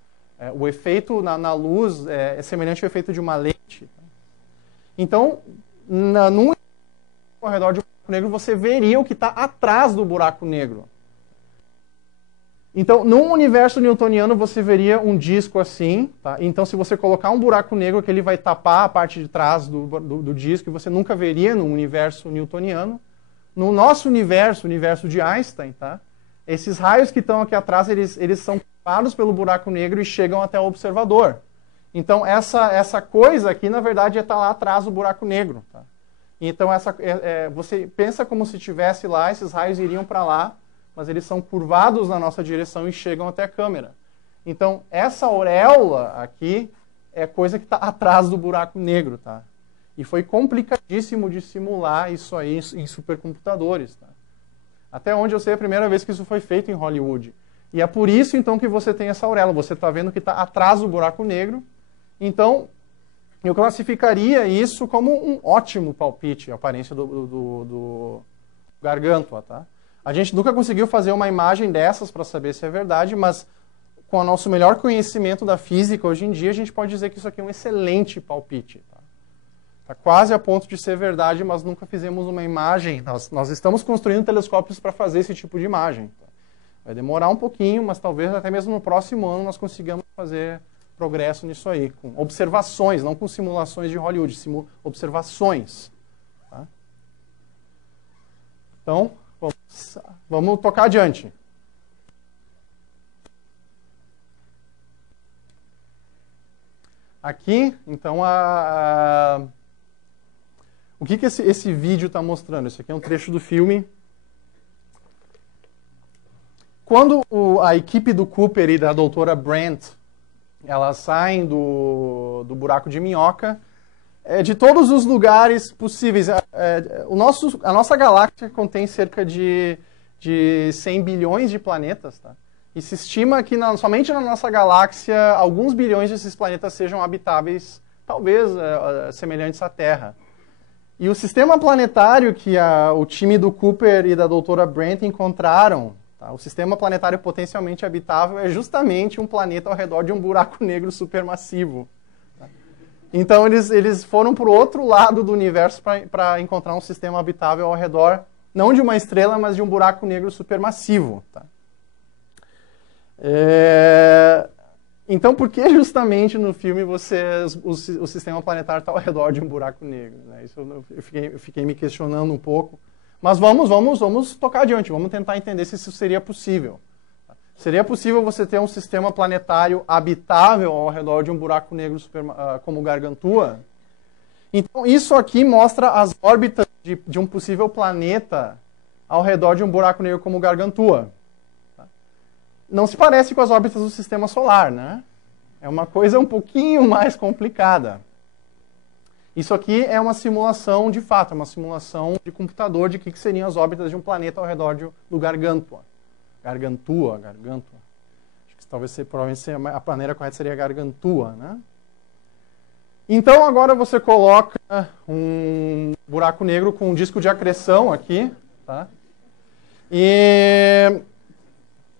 o efeito na luz é semelhante ao efeito de uma lente. Tá? Então, ao redor de um buraco negro, você veria o que está atrás do buraco negro. Então, num universo newtoniano, você veria um disco assim. Tá? Então, se você colocar um buraco negro, que ele vai tapar a parte de trás do disco, e você nunca veria no universo newtoniano. No nosso universo, o universo de Einstein, tá? Esses raios que estão aqui atrás, eles são tapados pelo buraco negro e chegam até o observador. Então, essa coisa aqui, na verdade, está lá atrás do buraco negro. Tá? Então, você pensa como se estivesse lá, esses raios iriam para lá, mas eles são curvados na nossa direção e chegam até a câmera. Então, essa auréola aqui é coisa que está atrás do buraco negro, tá? E foi complicadíssimo de simular isso aí em supercomputadores, tá? Até onde eu sei, é a primeira vez que isso foi feito em Hollywood. E é por isso, então, que você tem essa auréola. Você está vendo que está atrás do buraco negro. Então, eu classificaria isso como um ótimo palpite, a aparência do Gargantua, tá? A gente nunca conseguiu fazer uma imagem dessas para saber se é verdade, mas com o nosso melhor conhecimento da física hoje em dia, a gente pode dizer que isso aqui é um excelente palpite. Tá quase a ponto de ser verdade, mas nunca fizemos uma imagem. Nós estamos construindo telescópios para fazer esse tipo de imagem. Tá? Vai demorar um pouquinho, mas talvez até mesmo no próximo ano nós consigamos fazer progresso nisso aí, com observações, não com simulações de Hollywood, observações. Tá? Então, vamos tocar adiante. Aqui, então, o que esse vídeo está mostrando? Esse aqui é um trecho do filme. Quando a equipe do Cooper e da doutora Brent, elas saem do buraco de minhoca, de todos os lugares possíveis. A nossa galáxia contém cerca de 100 bilhões de planetas, tá? E se estima que somente na nossa galáxia, alguns bilhões desses planetas sejam habitáveis, talvez semelhantes à Terra. E o sistema planetário que o time do Cooper e da doutora Brent encontraram Tá? O sistema planetário potencialmente habitável é justamente um planeta ao redor de um buraco negro supermassivo. Tá? Então, eles foram para o outro lado do universo para encontrar um sistema habitável ao redor, não de uma estrela, mas de um buraco negro supermassivo. Tá? Então, por que justamente no filme o sistema planetário está ao redor de um buraco negro? Né? Isso eu fiquei me questionando um pouco. Mas vamos tocar adiante, vamos tentar entender se isso seria possível. Seria possível você ter um sistema planetário habitável ao redor de um buraco negro como Gargantua? Então, isso aqui mostra as órbitas de um possível planeta ao redor de um buraco negro como Gargantua. Não se parece com as órbitas do sistema solar, né? É uma coisa um pouquinho mais complicada. Isso aqui é uma simulação de fato, é uma simulação de computador de que seriam as órbitas de um planeta ao redor do Gargantua. Gargantua. Acho que provavelmente a maneira correta seria Gargantua, né? Então agora você coloca um buraco negro com um disco de acreção aqui, tá?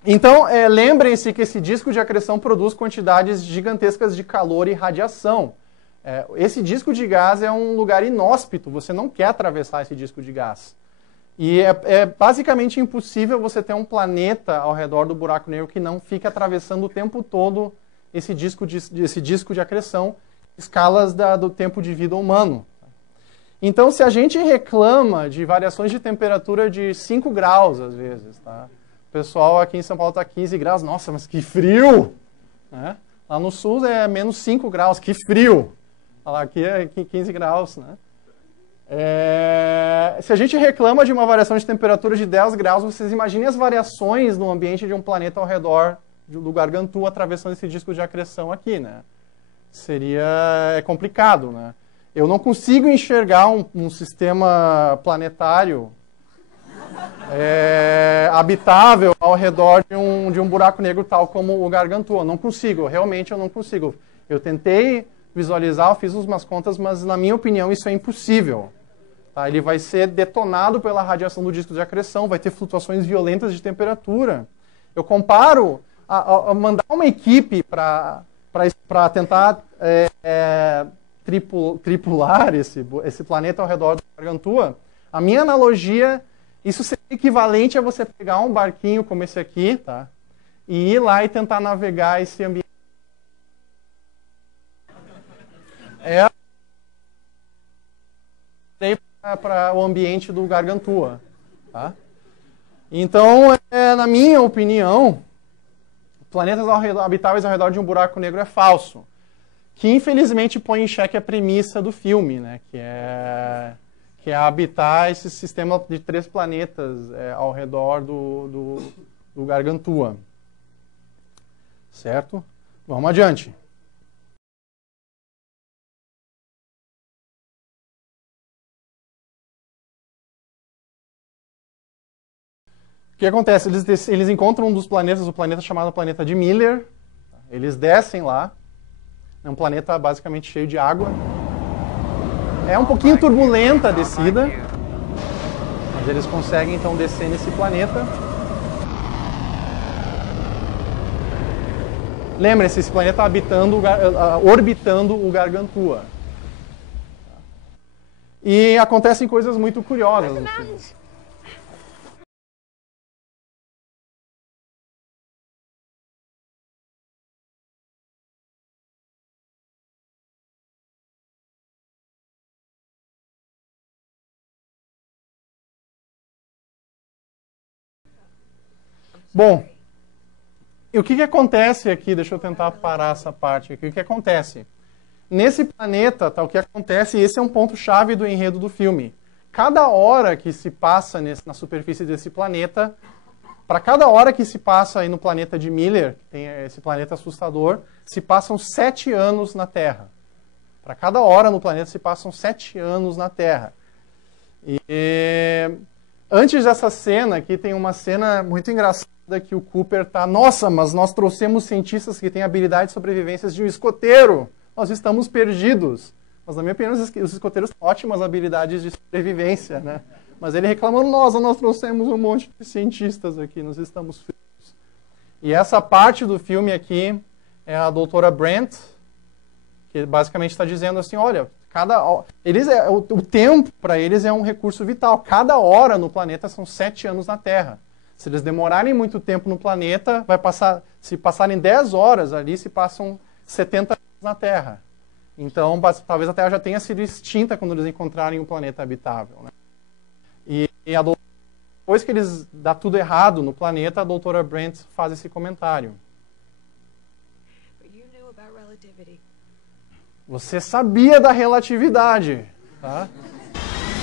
Então, lembrem-se que esse disco de acreção produz quantidades gigantescas de calor e radiação. Esse disco de gás é um lugar inóspito, você não quer atravessar esse disco de gás. E é basicamente impossível você ter um planeta ao redor do buraco negro que não fique atravessando o tempo todo esse disco de acreção, escalas do tempo de vida humano. Então, se a gente reclama de variações de temperatura de 5 graus, às vezes, tá? O pessoal aqui em São Paulo está 15 graus, nossa, mas que frio! Né? Lá no sul é menos 5 graus, que frio! Lá aqui é 15 graus, né? Se a gente reclama de uma variação de temperatura de 10 graus, vocês imaginem as variações no ambiente de um planeta ao redor do Gargantua atravessando esse disco de acreção aqui, né? Seria complicado, né? Eu não consigo enxergar um sistema planetário habitável ao redor de um buraco negro tal como o Gargantua. Não consigo, realmente eu não consigo. Eu tentei visualizar, eu fiz umas contas, mas na minha opinião isso é impossível. Tá? Ele vai ser detonado pela radiação do disco de acreção, vai ter flutuações violentas de temperatura. Eu comparo a mandar uma equipe para tentar tripular esse planeta ao redor do Gargantua. A minha analogia, isso seria equivalente a você pegar um barquinho como esse aqui, tá? E ir lá e tentar navegar esse ambiente. Para o ambiente do Gargantua. Tá? Então, na minha opinião, planetas habitáveis ao redor de um buraco negro é falso. Que infelizmente põe em xeque a premissa do filme, né? Que é habitar esse sistema de 3 planetas ao redor do Gargantua. Certo? Vamos adiante. O que acontece? Eles encontram um dos planetas, o planeta chamado planeta de Miller. Eles descem lá. É um planeta basicamente cheio de água. É um pouquinho turbulenta a descida. Mas eles conseguem então descer nesse planeta. Lembre-se, esse planeta orbitando o Gargantua. E acontecem coisas muito curiosas no filme. Bom, e o que acontece aqui? Deixa eu tentar parar essa parte aqui. O que acontece? Nesse planeta, tá, o que acontece, e esse é um ponto-chave do enredo do filme. Cada hora que se passa na superfície desse planeta, para cada hora que se passa aí no planeta de Miller, que tem esse planeta assustador, se passam 7 anos na Terra. Para cada hora no planeta se passam 7 anos na Terra. Antes dessa cena aqui, tem uma cena muito engraçada que o Cooper tá, nossa, mas nós trouxemos cientistas que têm habilidade de sobrevivência de um escoteiro. Nós estamos perdidos. Mas, na minha opinião, os escoteiros têm ótimas habilidades de sobrevivência, né? Mas ele reclamando, nossa, nós trouxemos um monte de cientistas aqui, nós estamos frios. E essa parte do filme aqui é a doutora Brent, que basicamente está dizendo assim, olha, o tempo para eles é um recurso vital. Cada hora no planeta são 7 anos na Terra. Se eles demorarem muito tempo no planeta, se passarem 10 horas ali, se passam 70 anos na Terra. Então, talvez a Terra já tenha sido extinta quando eles encontrarem um planeta habitável, né? E depois que eles dá tudo errado no planeta, a doutora Brent faz esse comentário. Você sabia da relatividade, tá?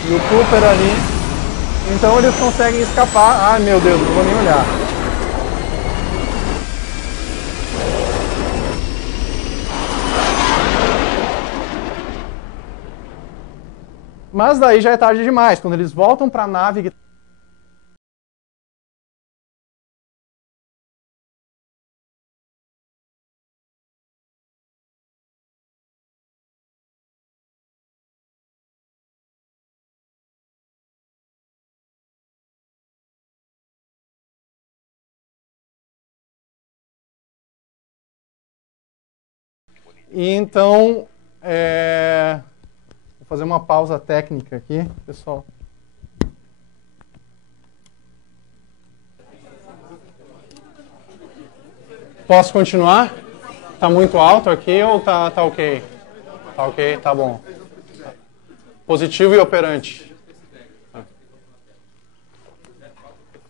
E o Cooper ali. Então eles conseguem escapar. Ai, meu Deus, não vou nem olhar. Mas daí já é tarde demais. Quando eles voltam para a nave... E então, vou fazer uma pausa técnica aqui, pessoal. Posso continuar? Tá muito alto aqui ou tá ok? Tá ok, tá bom. Positivo e operante.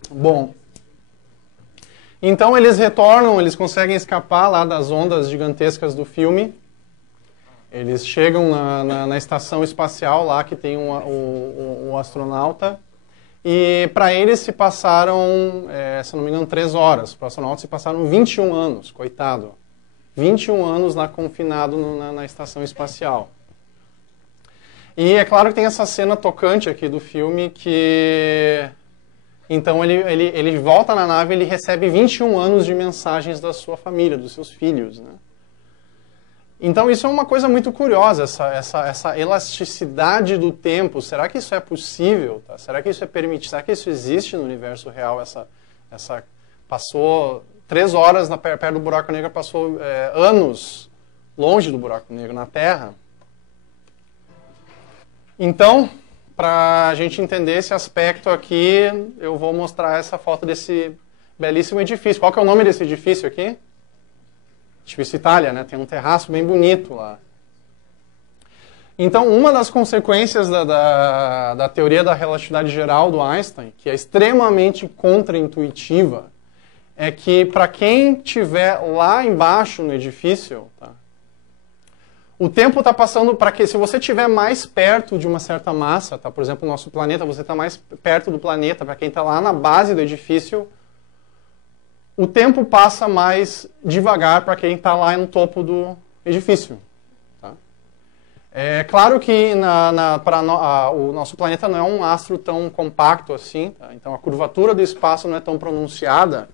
Bom. Então eles retornam, eles conseguem escapar lá das ondas gigantescas do filme. Eles chegam na estação espacial lá que tem o astronauta. E para eles se passaram, se não me engano, 3 horas. Para o astronauta se passaram 21 anos, coitado. 21 anos lá confinado na estação espacial. E é claro que tem essa cena tocante aqui do filme que... Então ele volta na nave e ele recebe 21 anos de mensagens da sua família, dos seus filhos, né? Então isso é uma coisa muito curiosa, essa elasticidade do tempo. Será que isso é possível? Tá? Será que isso é permitido? Será que isso existe no universo real? Passou 3 horas perto do buraco negro, passou anos longe do buraco negro, na Terra. Então... Para a gente entender esse aspecto aqui, eu vou mostrar essa foto desse belíssimo edifício. Qual que é o nome desse edifício aqui? Edifício Itália, né? Tem um terraço bem bonito lá. Então, uma das consequências da teoria da relatividade geral do Einstein, que é extremamente contraintuitiva, é que para quem estiver lá embaixo no edifício... Tá? O tempo está passando para que, se você estiver mais perto de uma certa massa, tá? Por exemplo, o nosso planeta, você está mais perto do planeta, para quem está lá na base do edifício, o tempo passa mais devagar para quem está lá no topo do edifício. Tá? É claro que o nosso planeta não é um astro tão compacto assim, tá? Então a curvatura do espaço não é tão pronunciada.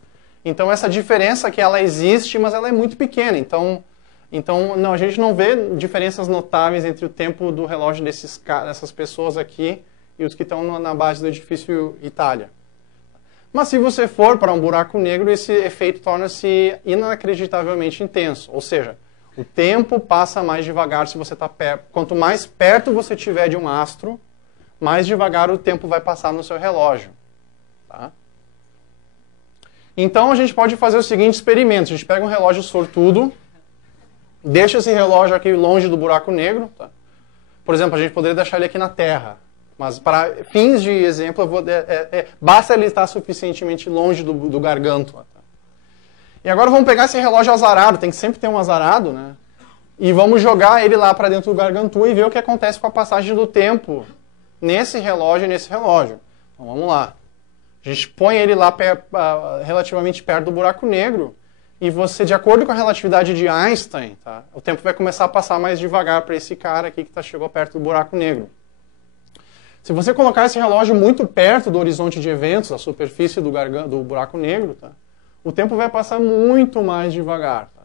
Então essa diferença que ela existe, mas ela é muito pequena. Então não, a gente não vê diferenças notáveis entre o tempo do relógio dessas pessoas aqui e os que estão na base do edifício Itália. Mas se você for para um buraco negro, esse efeito torna-se inacreditavelmente intenso. Ou seja, o tempo passa mais devagar se você está perto. Quanto mais perto você estiver de um astro, mais devagar o tempo vai passar no seu relógio. Tá? Então a gente pode fazer o seguinte experimento. A gente pega um relógio sortudo, deixa esse relógio aqui longe do buraco negro. Tá? Por exemplo, a gente poderia deixar ele aqui na Terra. Mas para fins de exemplo, basta ele estar suficientemente longe do gargantua. Tá? E agora vamos pegar esse relógio azarado, tem que sempre ter um azarado, né? E vamos jogar ele lá para dentro do gargantua e ver o que acontece com a passagem do tempo nesse relógio e nesse relógio. Então vamos lá. A gente põe ele lá relativamente perto do buraco negro. E você, de acordo com a relatividade de Einstein, tá, o tempo vai começar a passar mais devagar para esse cara aqui que chegou perto do buraco negro. Se você colocar esse relógio muito perto do horizonte de eventos, da superfície do buraco negro, tá, o tempo vai passar muito mais devagar. Tá.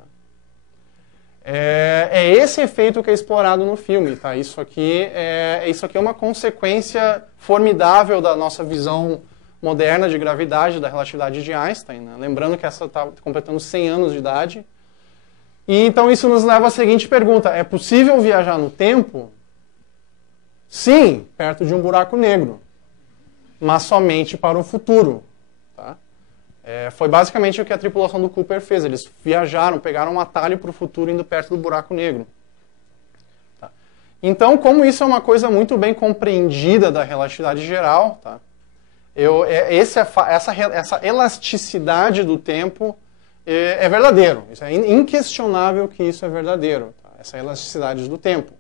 É esse efeito que é explorado no filme, tá? Isso aqui é uma consequência formidável da nossa visão moderna de gravidade, da relatividade de Einstein, né? Lembrando que essa está completando 100 anos de idade. E então isso nos leva à seguinte pergunta: é possível viajar no tempo? Sim, perto de um buraco negro, mas somente para o futuro. Tá? Foi basicamente o que a tripulação do Cooper fez. Eles viajaram, pegaram um atalho para o futuro indo perto do buraco negro. Tá? Então, como isso é uma coisa muito bem compreendida da relatividade geral, tá? Essa elasticidade do tempo é verdadeiro. Isso é inquestionável que isso é verdadeiro. Tá? Essa elasticidade do tempo.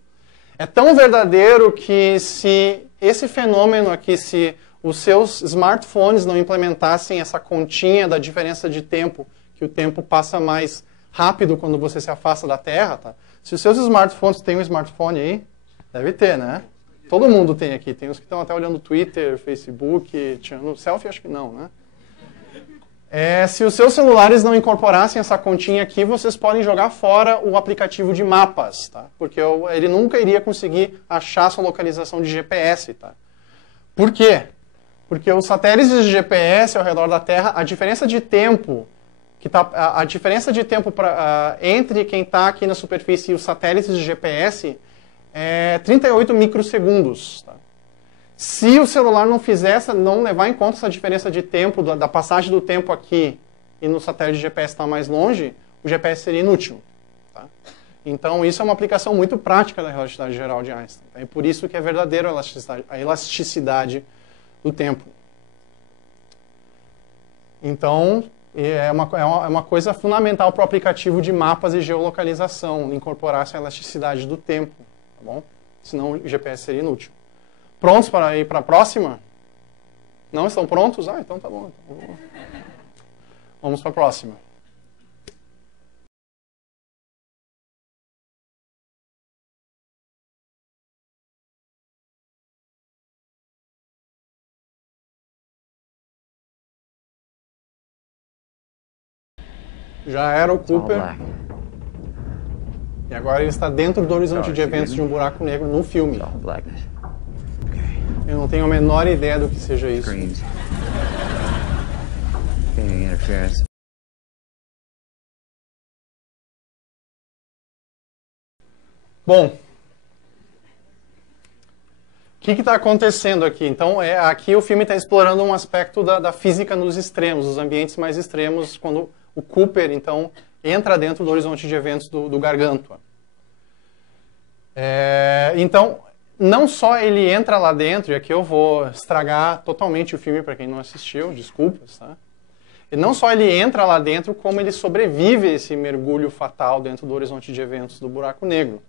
É tão verdadeiro que se esse fenômeno aqui, se os seus smartphones não implementassem essa continha da diferença de tempo, que o tempo passa mais rápido quando você se afasta da Terra, tá? Se os seus smartphones, tem um smartphone aí? Deve ter, né? Todo mundo tem aqui. Tem uns que estão até olhando Twitter, Facebook, tirando selfie, acho que não, né? Se os seus celulares não incorporassem essa continha aqui, vocês podem jogar fora o aplicativo de mapas, tá? Porque ele nunca iria conseguir achar sua localização de GPS, tá? Por quê? Porque os satélites de GPS ao redor da Terra, a diferença de tempo entre quem está aqui na superfície e os satélites de GPS é 38 microsegundos, tá? Se o celular não levar em conta essa diferença de tempo, da passagem do tempo aqui e no satélite de GPS estar mais longe, o GPS seria inútil. Tá? Então, isso é uma aplicação muito prática da relatividade geral de Einstein. Tá? É por isso que é verdadeira a elasticidade do tempo. Então, é uma coisa fundamental para o aplicativo de mapas e geolocalização, incorporar essa elasticidade do tempo. Tá bom? Senão o GPS seria inútil. Prontos para ir para a próxima? Não estão prontos? Ah, então tá bom. Vamos para a próxima. Já era o Cooper. E agora ele está dentro do horizonte de eventos de um buraco negro no filme. Eu não tenho a menor ideia do que seja isso. Bom, o que está acontecendo aqui? Então, aqui o filme está explorando um aspecto da física nos extremos, os ambientes mais extremos, quando o Cooper, então, entra dentro do horizonte de eventos do Gargantua. Então, não só ele entra lá dentro, e aqui eu vou estragar totalmente o filme para quem não assistiu, desculpas, tá? E não só ele entra lá dentro, como ele sobrevive a esse mergulho fatal dentro do horizonte de eventos do buraco negro.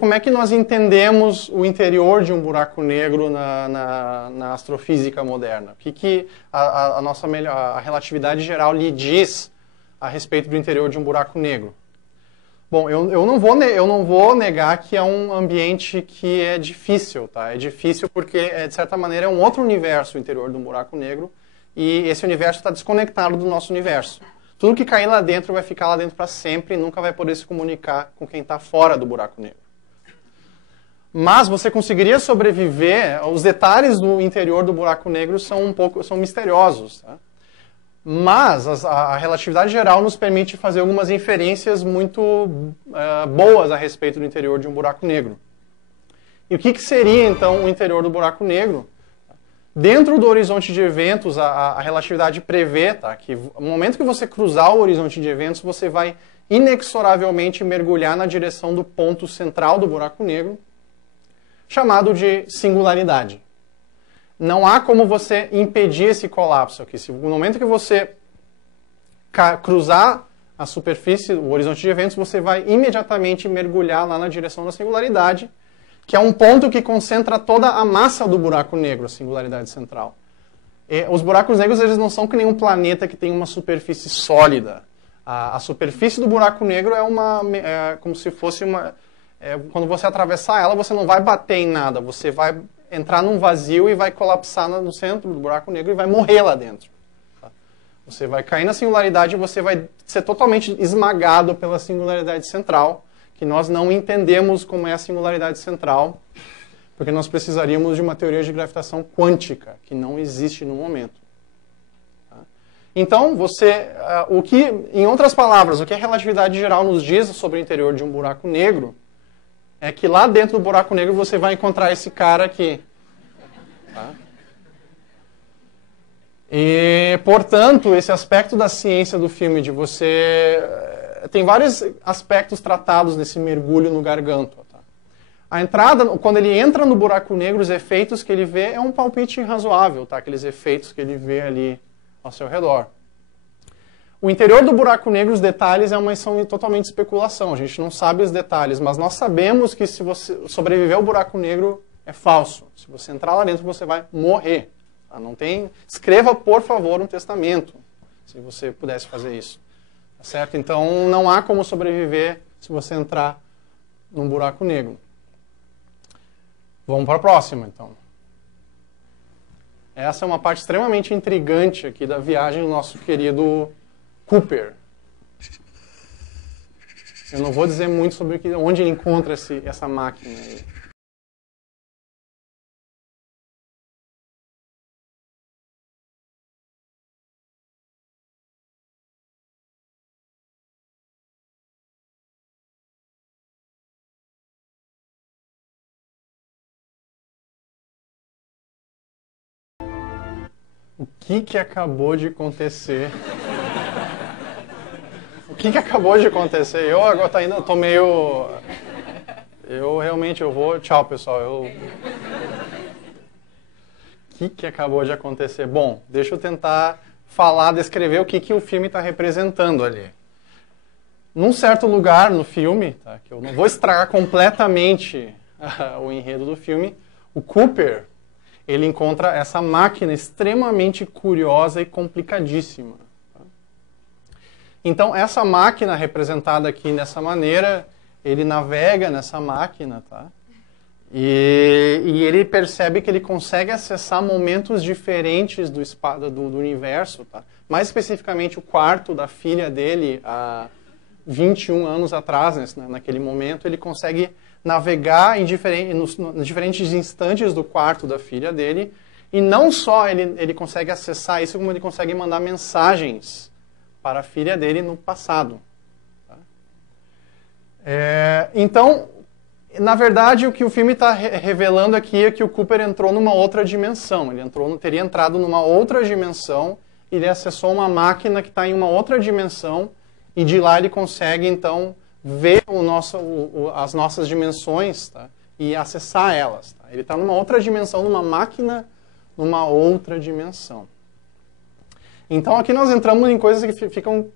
Como é que nós entendemos o interior de um buraco negro na astrofísica moderna? O que a relatividade geral lhe diz a respeito do interior de um buraco negro? Bom, eu não vou negar que é um ambiente que é difícil, tá? É difícil porque, de certa maneira, é um outro universo o interior de um buraco negro e esse universo está desconectado do nosso universo. Tudo que cair lá dentro vai ficar lá dentro para sempre e nunca vai poder se comunicar com quem está fora do buraco negro. Mas você conseguiria sobreviver, os detalhes do interior do buraco negro são misteriosos, tá? Mas a relatividade geral nos permite fazer algumas inferências muito boas a respeito do interior de um buraco negro. E o que seria, então, o interior do buraco negro? Dentro do horizonte de eventos, a relatividade prevê, tá, que no momento que você cruzar o horizonte de eventos, você vai inexoravelmente mergulhar na direção do ponto central do buraco negro, chamado de singularidade. Não há como você impedir esse colapso aqui. No momento que você cruzar a superfície, o horizonte de eventos, você vai imediatamente mergulhar lá na direção da singularidade, que é um ponto que concentra toda a massa do buraco negro, a singularidade central. Os buracos negros, eles não são que nem um planeta que tem uma superfície sólida. A superfície do buraco negro é como se fosse uma... quando você atravessar ela, você não vai bater em nada, você vai entrar num vazio e vai colapsar no centro do buraco negro e vai morrer lá dentro. Tá? Você vai cair na singularidade e você vai ser totalmente esmagado pela singularidade central, que nós não entendemos como é a singularidade central, porque nós precisaríamos de uma teoria de gravitação quântica, que não existe no momento. Tá? Então, em outras palavras, o que a relatividade geral nos diz sobre o interior de um buraco negro é que lá dentro do buraco negro você vai encontrar esse cara aqui. Tá? E, portanto, esse aspecto da ciência do filme de você... Tem vários aspectos tratados nesse mergulho no Gargantua. Tá? A entrada, quando ele entra no buraco negro, os efeitos que ele vê é um palpite razoável, tá? Aqueles efeitos que ele vê ali ao seu redor. O interior do buraco negro, os detalhes são totalmente especulação. A gente não sabe os detalhes, mas nós sabemos que se você sobreviver ao buraco negro é falso. Se você entrar lá dentro, você vai morrer. Tá? Não tem... Escreva, por favor, um testamento, se você pudesse fazer isso. Tá certo? Então, não há como sobreviver se você entrar num buraco negro. Vamos para a próxima, então. Essa é uma parte extremamente intrigante aqui da viagem do nosso querido Cooper. Eu não vou dizer muito sobre onde ele encontra essa máquina aí. O que acabou de acontecer? O que acabou de acontecer? Eu agora ainda tô meio... Eu vou... Tchau, pessoal. O que acabou de acontecer? Bom, deixa eu tentar descrever o que o filme está representando ali. Num certo lugar no filme, tá, que eu não vou estragar completamente o enredo do filme, o Cooper... ele encontra essa máquina extremamente curiosa e complicadíssima. Tá? Então, essa máquina representada aqui dessa maneira, ele navega nessa máquina, tá? E ele percebe que ele consegue acessar momentos diferentes do universo. Tá? Mais especificamente, o quarto da filha dele, há 21 anos atrás, naquele momento, ele consegue navegar nos diferentes instantes do quarto da filha dele, e não só ele consegue acessar isso, como ele consegue mandar mensagens para a filha dele no passado. Tá? Então, na verdade, o que o filme está revelando aqui é que o Cooper entrou numa outra dimensão. Ele teria entrado numa outra dimensão, ele acessou uma máquina que está em uma outra dimensão, e de lá ele consegue, então, ver as nossas dimensões, tá? E acessar elas. Tá? Ele está numa outra dimensão, numa máquina, numa outra dimensão. Então aqui nós entramos em coisas que ficam...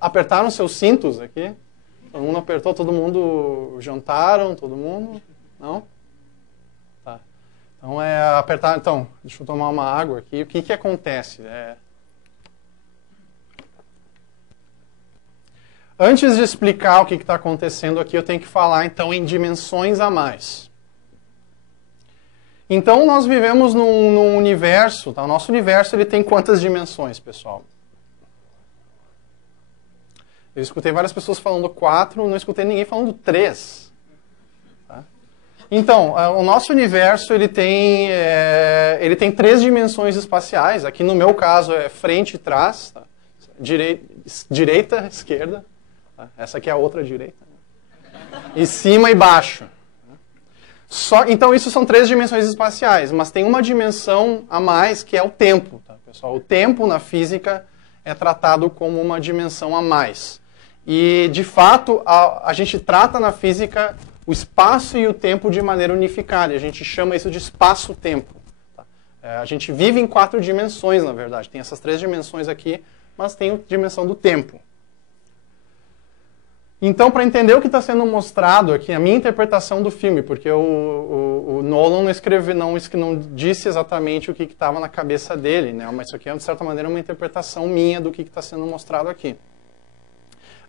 apertaram seus cintos aqui? Todo mundo apertou, todo mundo jantaram, todo mundo? Não? Tá. Então apertar... Então, deixa eu tomar uma água aqui. O que acontece? Antes de explicar o que está acontecendo aqui, eu tenho que falar, então, em dimensões a mais. Então, nós vivemos num universo, tá? O nosso universo ele tem quantas dimensões, pessoal? Eu escutei várias pessoas falando 4, não escutei ninguém falando 3. Tá? Então, o nosso universo ele tem 3 dimensões espaciais. Aqui, no meu caso, é frente e trás. Tá? Direita, esquerda. Essa aqui é a outra direita. E cima e baixo. Então, isso são 3 dimensões espaciais, mas tem uma dimensão a mais, que é o tempo. Tá, pessoal? O tempo, na física, é tratado como uma dimensão a mais. E, de fato, a gente trata na física o espaço e o tempo de maneira unificada. A gente chama isso de espaço-tempo. Tá? A gente vive em 4 dimensões, na verdade. Tem essas 3 dimensões aqui, mas tem a dimensão do tempo. Então, para entender o que está sendo mostrado aqui, a minha interpretação do filme, porque o Nolan não disse exatamente o que estava na cabeça dele, né? Mas isso aqui é, de certa maneira, uma interpretação minha do que está sendo mostrado aqui.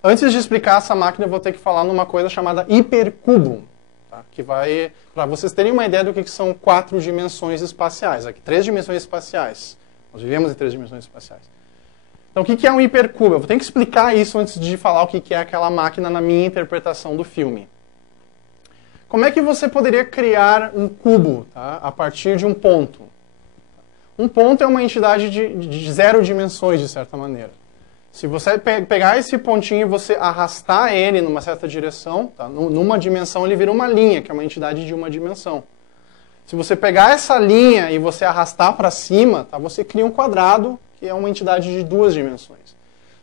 Antes de explicar essa máquina, eu vou ter que falar numa coisa chamada hipercubo, tá? Que vai, para vocês terem uma ideia do que são 4 dimensões espaciais. Aqui, 3 dimensões espaciais. Nós vivemos em 3 dimensões espaciais. Então, o que é um hipercubo? Eu tenho que explicar isso antes de falar o que é aquela máquina na minha interpretação do filme. Como é que você poderia criar um cubo, tá, a partir de um ponto? Um ponto é uma entidade de zero dimensões, de certa maneira. Se você pegar esse pontinho e você arrastar ele numa certa direção, tá, numa dimensão ele vira uma linha, que é uma entidade de uma dimensão. Se você pegar essa linha e você arrastar para cima, tá, você cria um quadrado, que é uma entidade de duas dimensões.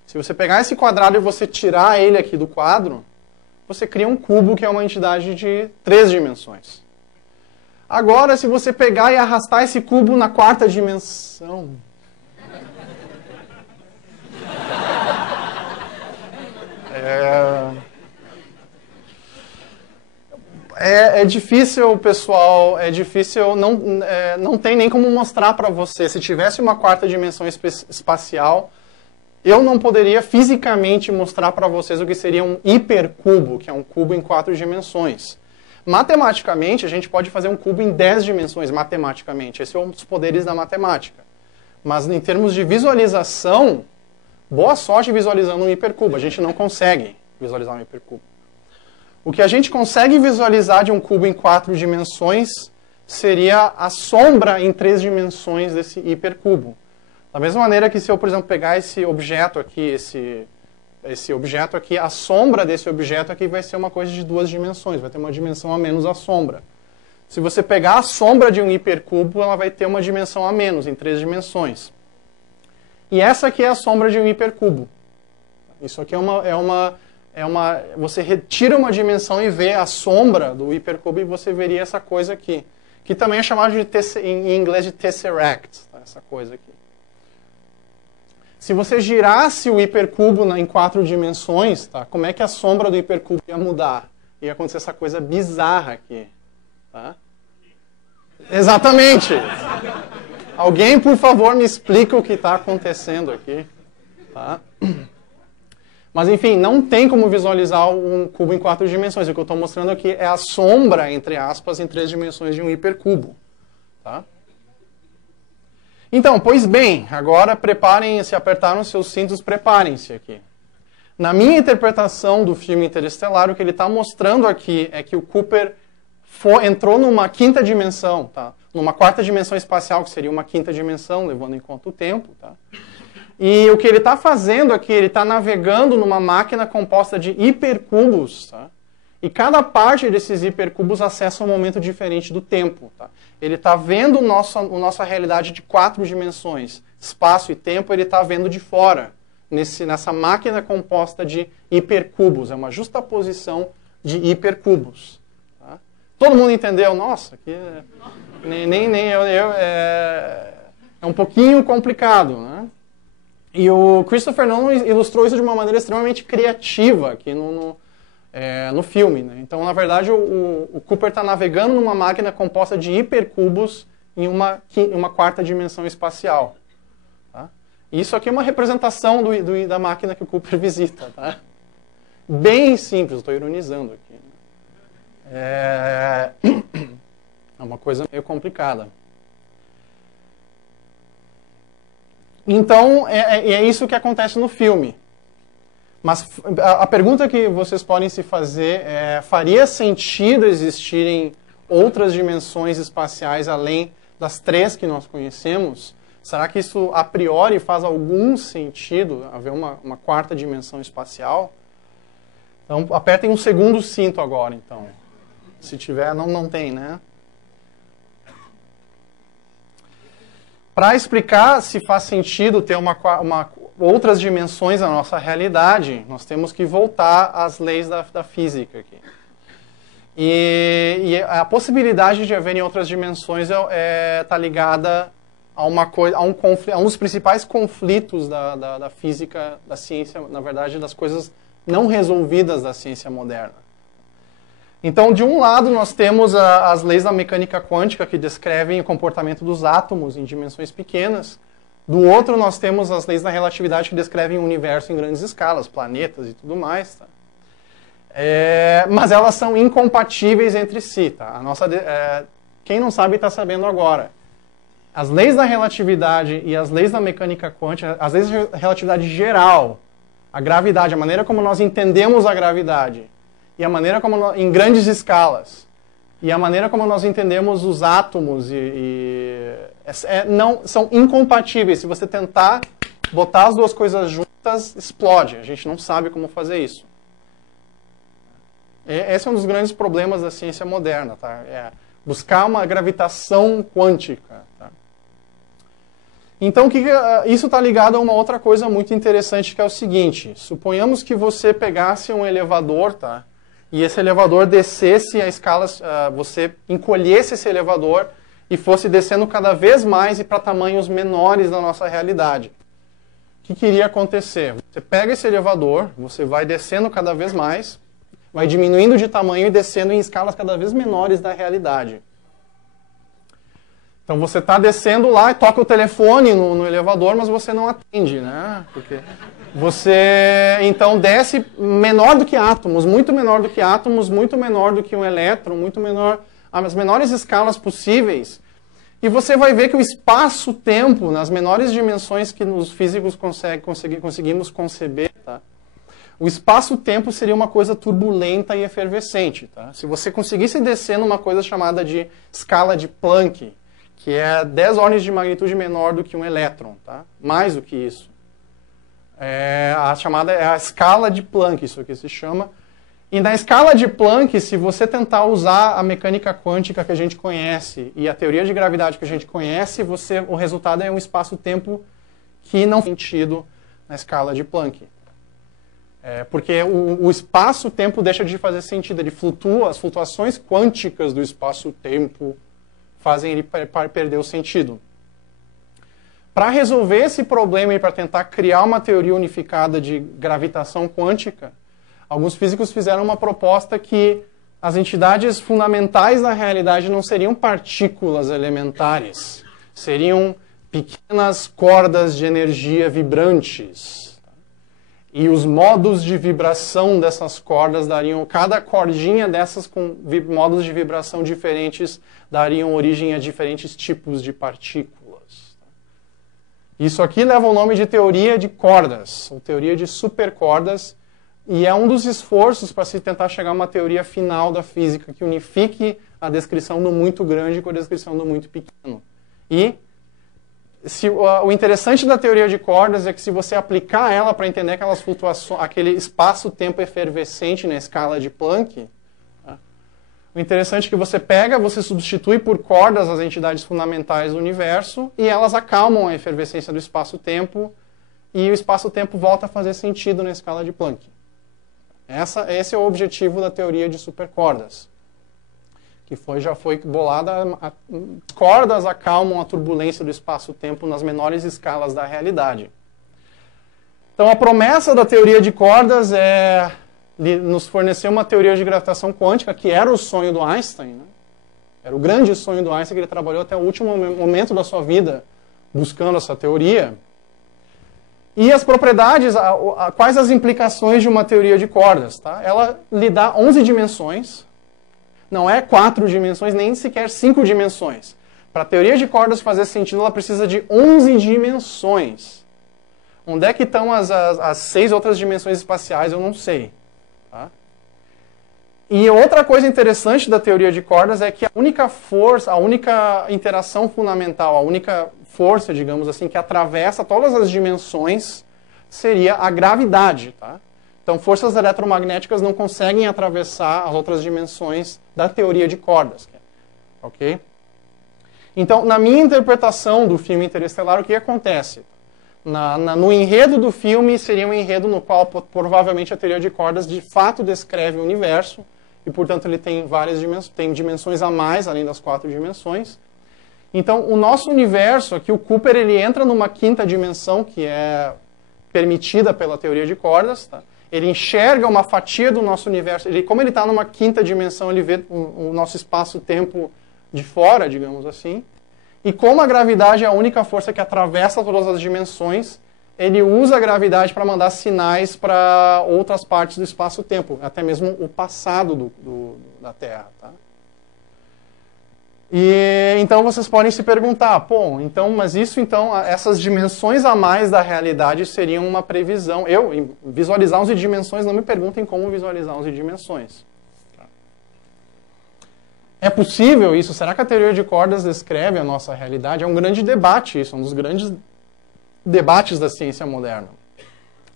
Se você pegar esse quadrado e você tirar ele aqui do quadro, você cria um cubo, que é uma entidade de 3 dimensões. Agora, se você pegar e arrastar esse cubo na 4ª dimensão... É difícil, pessoal, é difícil, não tem nem como mostrar para você. Se tivesse uma 4ª dimensão espacial, eu não poderia fisicamente mostrar para vocês o que seria um hipercubo, que é um cubo em 4 dimensões. Matematicamente, a gente pode fazer um cubo em 10 dimensões, matematicamente. Esses são os poderes da matemática. Mas em termos de visualização, boa sorte visualizando um hipercubo. A gente não consegue visualizar um hipercubo. O que a gente consegue visualizar de um cubo em 4 dimensões seria a sombra em 3 dimensões desse hipercubo. Da mesma maneira que se eu, por exemplo, pegar esse objeto aqui, esse objeto aqui, a sombra desse objeto aqui vai ser uma coisa de 2 dimensões, vai ter uma dimensão a menos a sombra. Se você pegar a sombra de um hipercubo, ela vai ter uma dimensão a menos, em 3 dimensões. E essa aqui é a sombra de um hipercubo. Isso aqui você retira uma dimensão e vê a sombra do hipercubo e você veria essa coisa aqui. Que também é chamado em inglês de tesseract, tá? Essa coisa aqui. Se você girasse o hipercubo em 4 dimensões, tá? Como é que a sombra do hipercubo ia mudar? Ia acontecer essa coisa bizarra aqui. Tá? Exatamente! Alguém, por favor, me explica o que está acontecendo aqui. Tá? Mas, enfim, não tem como visualizar um cubo em 4 dimensões. O que eu estou mostrando aqui é a sombra, entre aspas, em 3 dimensões de um hipercubo. Tá? Então, pois bem, agora preparem-se, apertaram seus cintos, preparem-se aqui. Na minha interpretação do filme Interestelar, o que ele está mostrando aqui é que o Cooper entrou numa 5ª dimensão, tá? Numa 4ª dimensão espacial, que seria uma 5ª dimensão, levando em conta o tempo. Tá? E o que ele está fazendo aqui, ele está navegando numa máquina composta de hipercubos, tá? E cada parte desses hipercubos acessa um momento diferente do tempo. Tá? Ele está vendo nossa realidade de 4 dimensões, espaço e tempo, ele está vendo de fora, nessa máquina composta de hipercubos. É uma justaposição de hipercubos. Tá? Todo mundo entendeu? Nossa, aqui é um pouquinho complicado. Né? E o Christopher Nolan ilustrou isso de uma maneira extremamente criativa aqui no filme. Né? Então, na verdade, o Cooper está navegando numa máquina composta de hipercubos em uma 4ª dimensão espacial. Tá? E isso aqui é uma representação da máquina que o Cooper visita. Tá? Bem simples, estou ironizando aqui. É uma coisa meio complicada. Então, é isso que acontece no filme. Mas a pergunta que vocês podem se fazer é: faria sentido existirem outras dimensões espaciais além das 3 que nós conhecemos? Será que isso a priori faz algum sentido, haver uma 4ª dimensão espacial? Então, apertem um segundo cinto agora, então. Se tiver, não tem, né? Para explicar se faz sentido ter outras dimensões na nossa realidade, nós temos que voltar às leis da física aqui. E a possibilidade de haverem outras dimensões está ligada a um dos principais conflitos da física, da ciência, na verdade, das coisas não resolvidas da ciência moderna. Então, de um lado, nós temos as leis da mecânica quântica, que descrevem o comportamento dos átomos em dimensões pequenas. Do outro, nós temos as leis da relatividade, que descrevem o universo em grandes escalas, planetas e tudo mais. Tá? Mas elas são incompatíveis entre si. Tá? Quem não sabe está sabendo agora. as leis da relatividade e as leis da mecânica quântica, as leis da relatividade geral, a gravidade, a maneira como nós entendemos a gravidade, e a maneira como nós, em grandes escalas, e a maneira como nós entendemos os átomos não são incompatíveis. Se você tentar botar as duas coisas juntas, explode. A gente não sabe como fazer isso. Esse é um dos grandes problemas da ciência moderna, tá? É buscar uma gravitação quântica. Tá? Então, isso está ligado a uma outra coisa muito interessante, que é o seguinte. Suponhamos que você pegasse um elevador, tá? E esse elevador descesse a escala, você encolhesse esse elevador e fosse descendo cada vez mais e para tamanhos menores da nossa realidade. O que iria acontecer? Você pega esse elevador, você vai descendo cada vez mais, vai diminuindo de tamanho e descendo em escalas cada vez menores da realidade. Então você está descendo lá e toca o telefone no elevador, mas você não atende, né? Porque você então desce menor do que átomos, muito menor do que átomos, muito menor do que um elétron, muito menor, as menores escalas possíveis. E você vai ver que o espaço-tempo, nas menores dimensões que os físicos conseguimos conceber, tá? O espaço-tempo seria uma coisa turbulenta e efervescente. Tá? Se você conseguisse descer numa coisa chamada de escala de Planck, que é 10 ordens de magnitude menor do que um elétron, tá? Mais do que isso. É a escala de Planck, isso aqui se chama. E na escala de Planck, se você tentar usar a mecânica quântica que a gente conhece e a teoria de gravidade que a gente conhece, o resultado é um espaço-tempo que não faz sentido na escala de Planck. Porque o espaço-tempo deixa de fazer sentido, ele flutua, as flutuações quânticas do espaço-tempo fazem ele perder o sentido. Para resolver esse problema e para tentar criar uma teoria unificada de gravitação quântica, alguns físicos fizeram uma proposta que as entidades fundamentais da realidade não seriam partículas elementares, seriam pequenas cordas de energia vibrantes. E os modos de vibração dessas cordas dariam, cada cordinha dessas com modos de vibração diferentes dariam origem a diferentes tipos de partículas. Isso aqui leva o nome de teoria de cordas, ou teoria de supercordas, e é um dos esforços para se tentar chegar a uma teoria final da física que unifique a descrição do muito grande com a descrição do muito pequeno. E o interessante da teoria de cordas é que se você aplicar ela para entender aquelas flutuações, aquele espaço-tempo efervescente na escala de Planck, tá? O interessante é que você substitui por cordas as entidades fundamentais do universo e elas acalmam a efervescência do espaço-tempo e o espaço-tempo volta a fazer sentido na escala de Planck. Esse é o objetivo da teoria de supercordas, que já foi bolada. Cordas acalmam a turbulência do espaço-tempo nas menores escalas da realidade. Então a promessa da teoria de cordas é nos fornecer uma teoria de gravitação quântica, que era o sonho do Einstein, né? Era o grande sonho do Einstein, que ele trabalhou até o último momento da sua vida buscando essa teoria. E as propriedades, quais as implicações de uma teoria de cordas? Tá? Ela lhe dá 11 dimensões, não é 4 dimensões, nem sequer 5 dimensões. Para a teoria de cordas fazer sentido, ela precisa de 11 dimensões. Onde é que estão as 6 outras dimensões espaciais? Eu não sei. Tá? E outra coisa interessante da teoria de cordas é que a única força, a única interação fundamental, a única força, digamos assim, que atravessa todas as dimensões seria a gravidade. Tá? Então, forças eletromagnéticas não conseguem atravessar as outras dimensões da teoria de cordas. Ok? Então, na minha interpretação do filme Interestelar, o que acontece? No enredo do filme, seria um enredo no qual provavelmente a teoria de cordas de fato descreve o universo, e, portanto, ele tem tem dimensões a mais, além das 4 dimensões. Então, o nosso universo, aqui o Cooper, ele entra numa quinta dimensão, que é permitida pela teoria de cordas. Tá? Ele enxerga uma fatia do nosso universo. Como ele está numa quinta dimensão, ele vê o nosso espaço-tempo de fora, digamos assim. E como a gravidade é a única força que atravessa todas as dimensões, ele usa a gravidade para mandar sinais para outras partes do espaço-tempo, até mesmo o passado da Terra. Tá? E então vocês podem se perguntar, pô, então, mas isso então, essas dimensões a mais da realidade seriam uma previsão. Eu, visualizar 11 dimensões, não me perguntem como visualizar 11 dimensões. É possível isso? Será que a teoria de cordas descreve a nossa realidade? É um grande debate isso, um dos grandes debates da ciência moderna.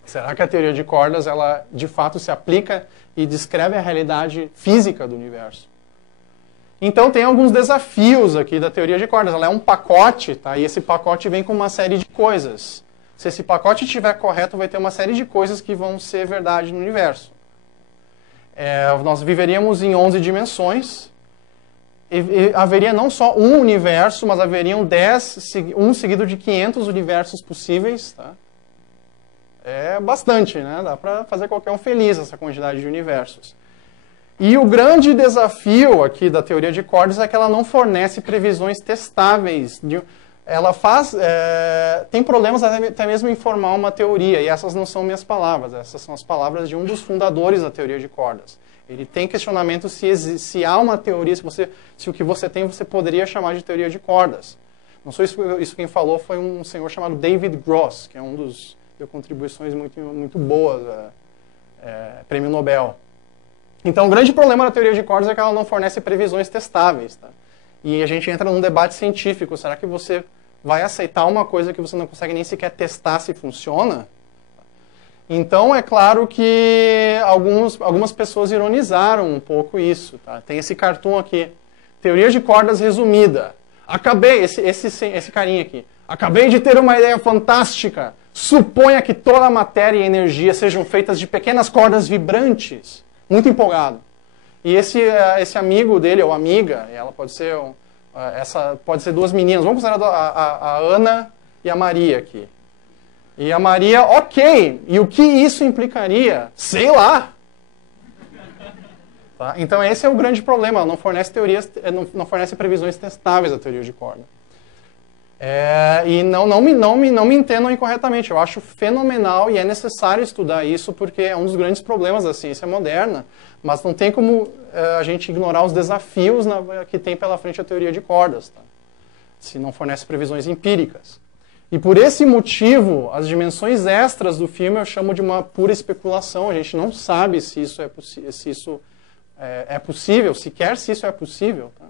Será que a teoria de cordas, ela de fato se aplica e descreve a realidade física do universo? Então tem alguns desafios aqui da teoria de cordas. Ela é um pacote, tá? E esse pacote vem com uma série de coisas. Se esse pacote estiver correto, vai ter uma série de coisas que vão ser verdade no universo. Nós viveríamos em 11 dimensões. E haveria não só um universo, mas haveriam um seguido de 500 universos possíveis. Tá? É bastante, né? Dá para fazer qualquer um feliz essa quantidade de universos. E o grande desafio aqui da teoria de cordas é que ela não fornece previsões testáveis. Ela tem problemas até mesmo em formar uma teoria, e essas não são minhas palavras, essas são as palavras de um dos fundadores da teoria de cordas. Ele tem questionamento se há uma teoria, se o que você tem você poderia chamar de teoria de cordas. Não sou isso quem falou, foi um senhor chamado David Gross, que é um dos deu contribuições muito boas, prêmio Nobel. Então, o grande problema da teoria de cordas é que ela não fornece previsões testáveis. Tá? E a gente entra num debate científico. Será que você vai aceitar uma coisa que você não consegue nem sequer testar se funciona? Então, é claro que algumas pessoas ironizaram um pouco isso. Tá? Tem esse cartoon aqui. Teoria de cordas resumida. Esse carinha aqui. Acabei de ter uma ideia fantástica. Suponha que toda a matéria e energia sejam feitas de pequenas cordas vibrantes. Muito empolgado. E esse amigo dele, ou amiga, ela pode ser duas meninas. Vamos considerar a Ana e a Maria aqui. E a Maria, ok. E o que isso implicaria? Sei lá. Tá? Então esse é o grande problema. Ela não fornece não fornece previsões testáveis da teoria de corda. E não me entendam incorretamente. Eu acho fenomenal e é necessário estudar isso porque é um dos grandes problemas da ciência moderna. Mas não tem como a gente ignorar os desafios que tem pela frente a teoria de cordas. Tá? Se não fornece previsões empíricas. E por esse motivo, as dimensões extras do filme eu chamo de uma pura especulação. A gente não sabe se isso é possível, sequer se isso é possível. Tá?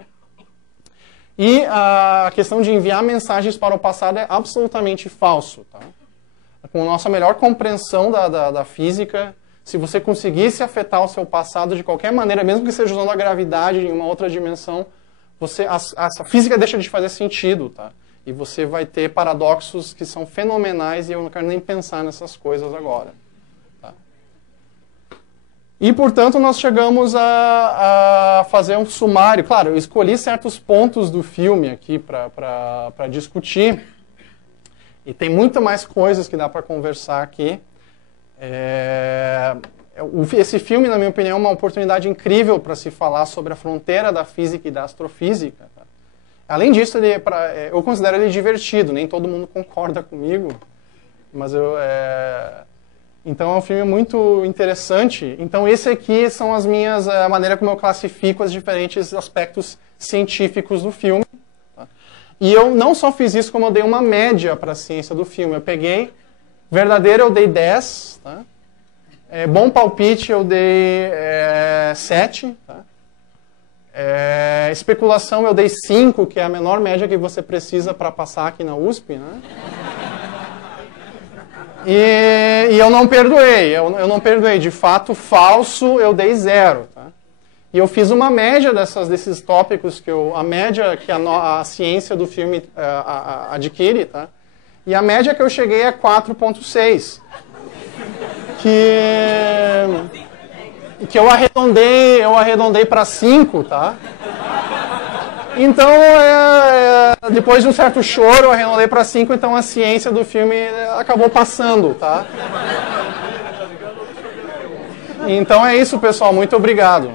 E a questão de enviar mensagens para o passado é absolutamente falso. Tá? Com a nossa melhor compreensão da física, se você conseguisse afetar o seu passado de qualquer maneira, mesmo que seja usando a gravidade em uma outra dimensão, a física deixa de fazer sentido. Tá? E você vai ter paradoxos que são fenomenais e eu não quero nem pensar nessas coisas agora. Tá? E, portanto, nós chegamos a fazer um sumário. Claro, eu escolhi certos pontos do filme aqui para discutir. E tem muito mais coisas que dá para conversar aqui. Esse filme, na minha opinião, é uma oportunidade incrível para se falar sobre a fronteira da física e da astrofísica. Tá? Além disso, eu considero ele divertido. Nem todo mundo concorda comigo. Mas então é um filme muito interessante. Então esse aqui são a maneira como eu classifico os diferentes aspectos científicos do filme. Tá? E eu não só fiz isso, como eu dei uma média para a ciência do filme. Eu peguei, verdadeiro eu dei 10, tá? Bom palpite eu dei 7, tá? Especulação eu dei 5, que é a menor média que você precisa para passar aqui na USP, né? E eu não perdoei, eu não perdoei. De fato, falso, eu dei 0. Tá? E eu fiz uma média desses tópicos, a média que a ciência do filme adquire. Tá? E a média que eu cheguei é 4,6. Que eu arredondei para 5, tá? Então, depois de um certo choro, eu arredondei para 5, então a ciência do filme acabou passando, tá? Então é isso, pessoal. Muito obrigado.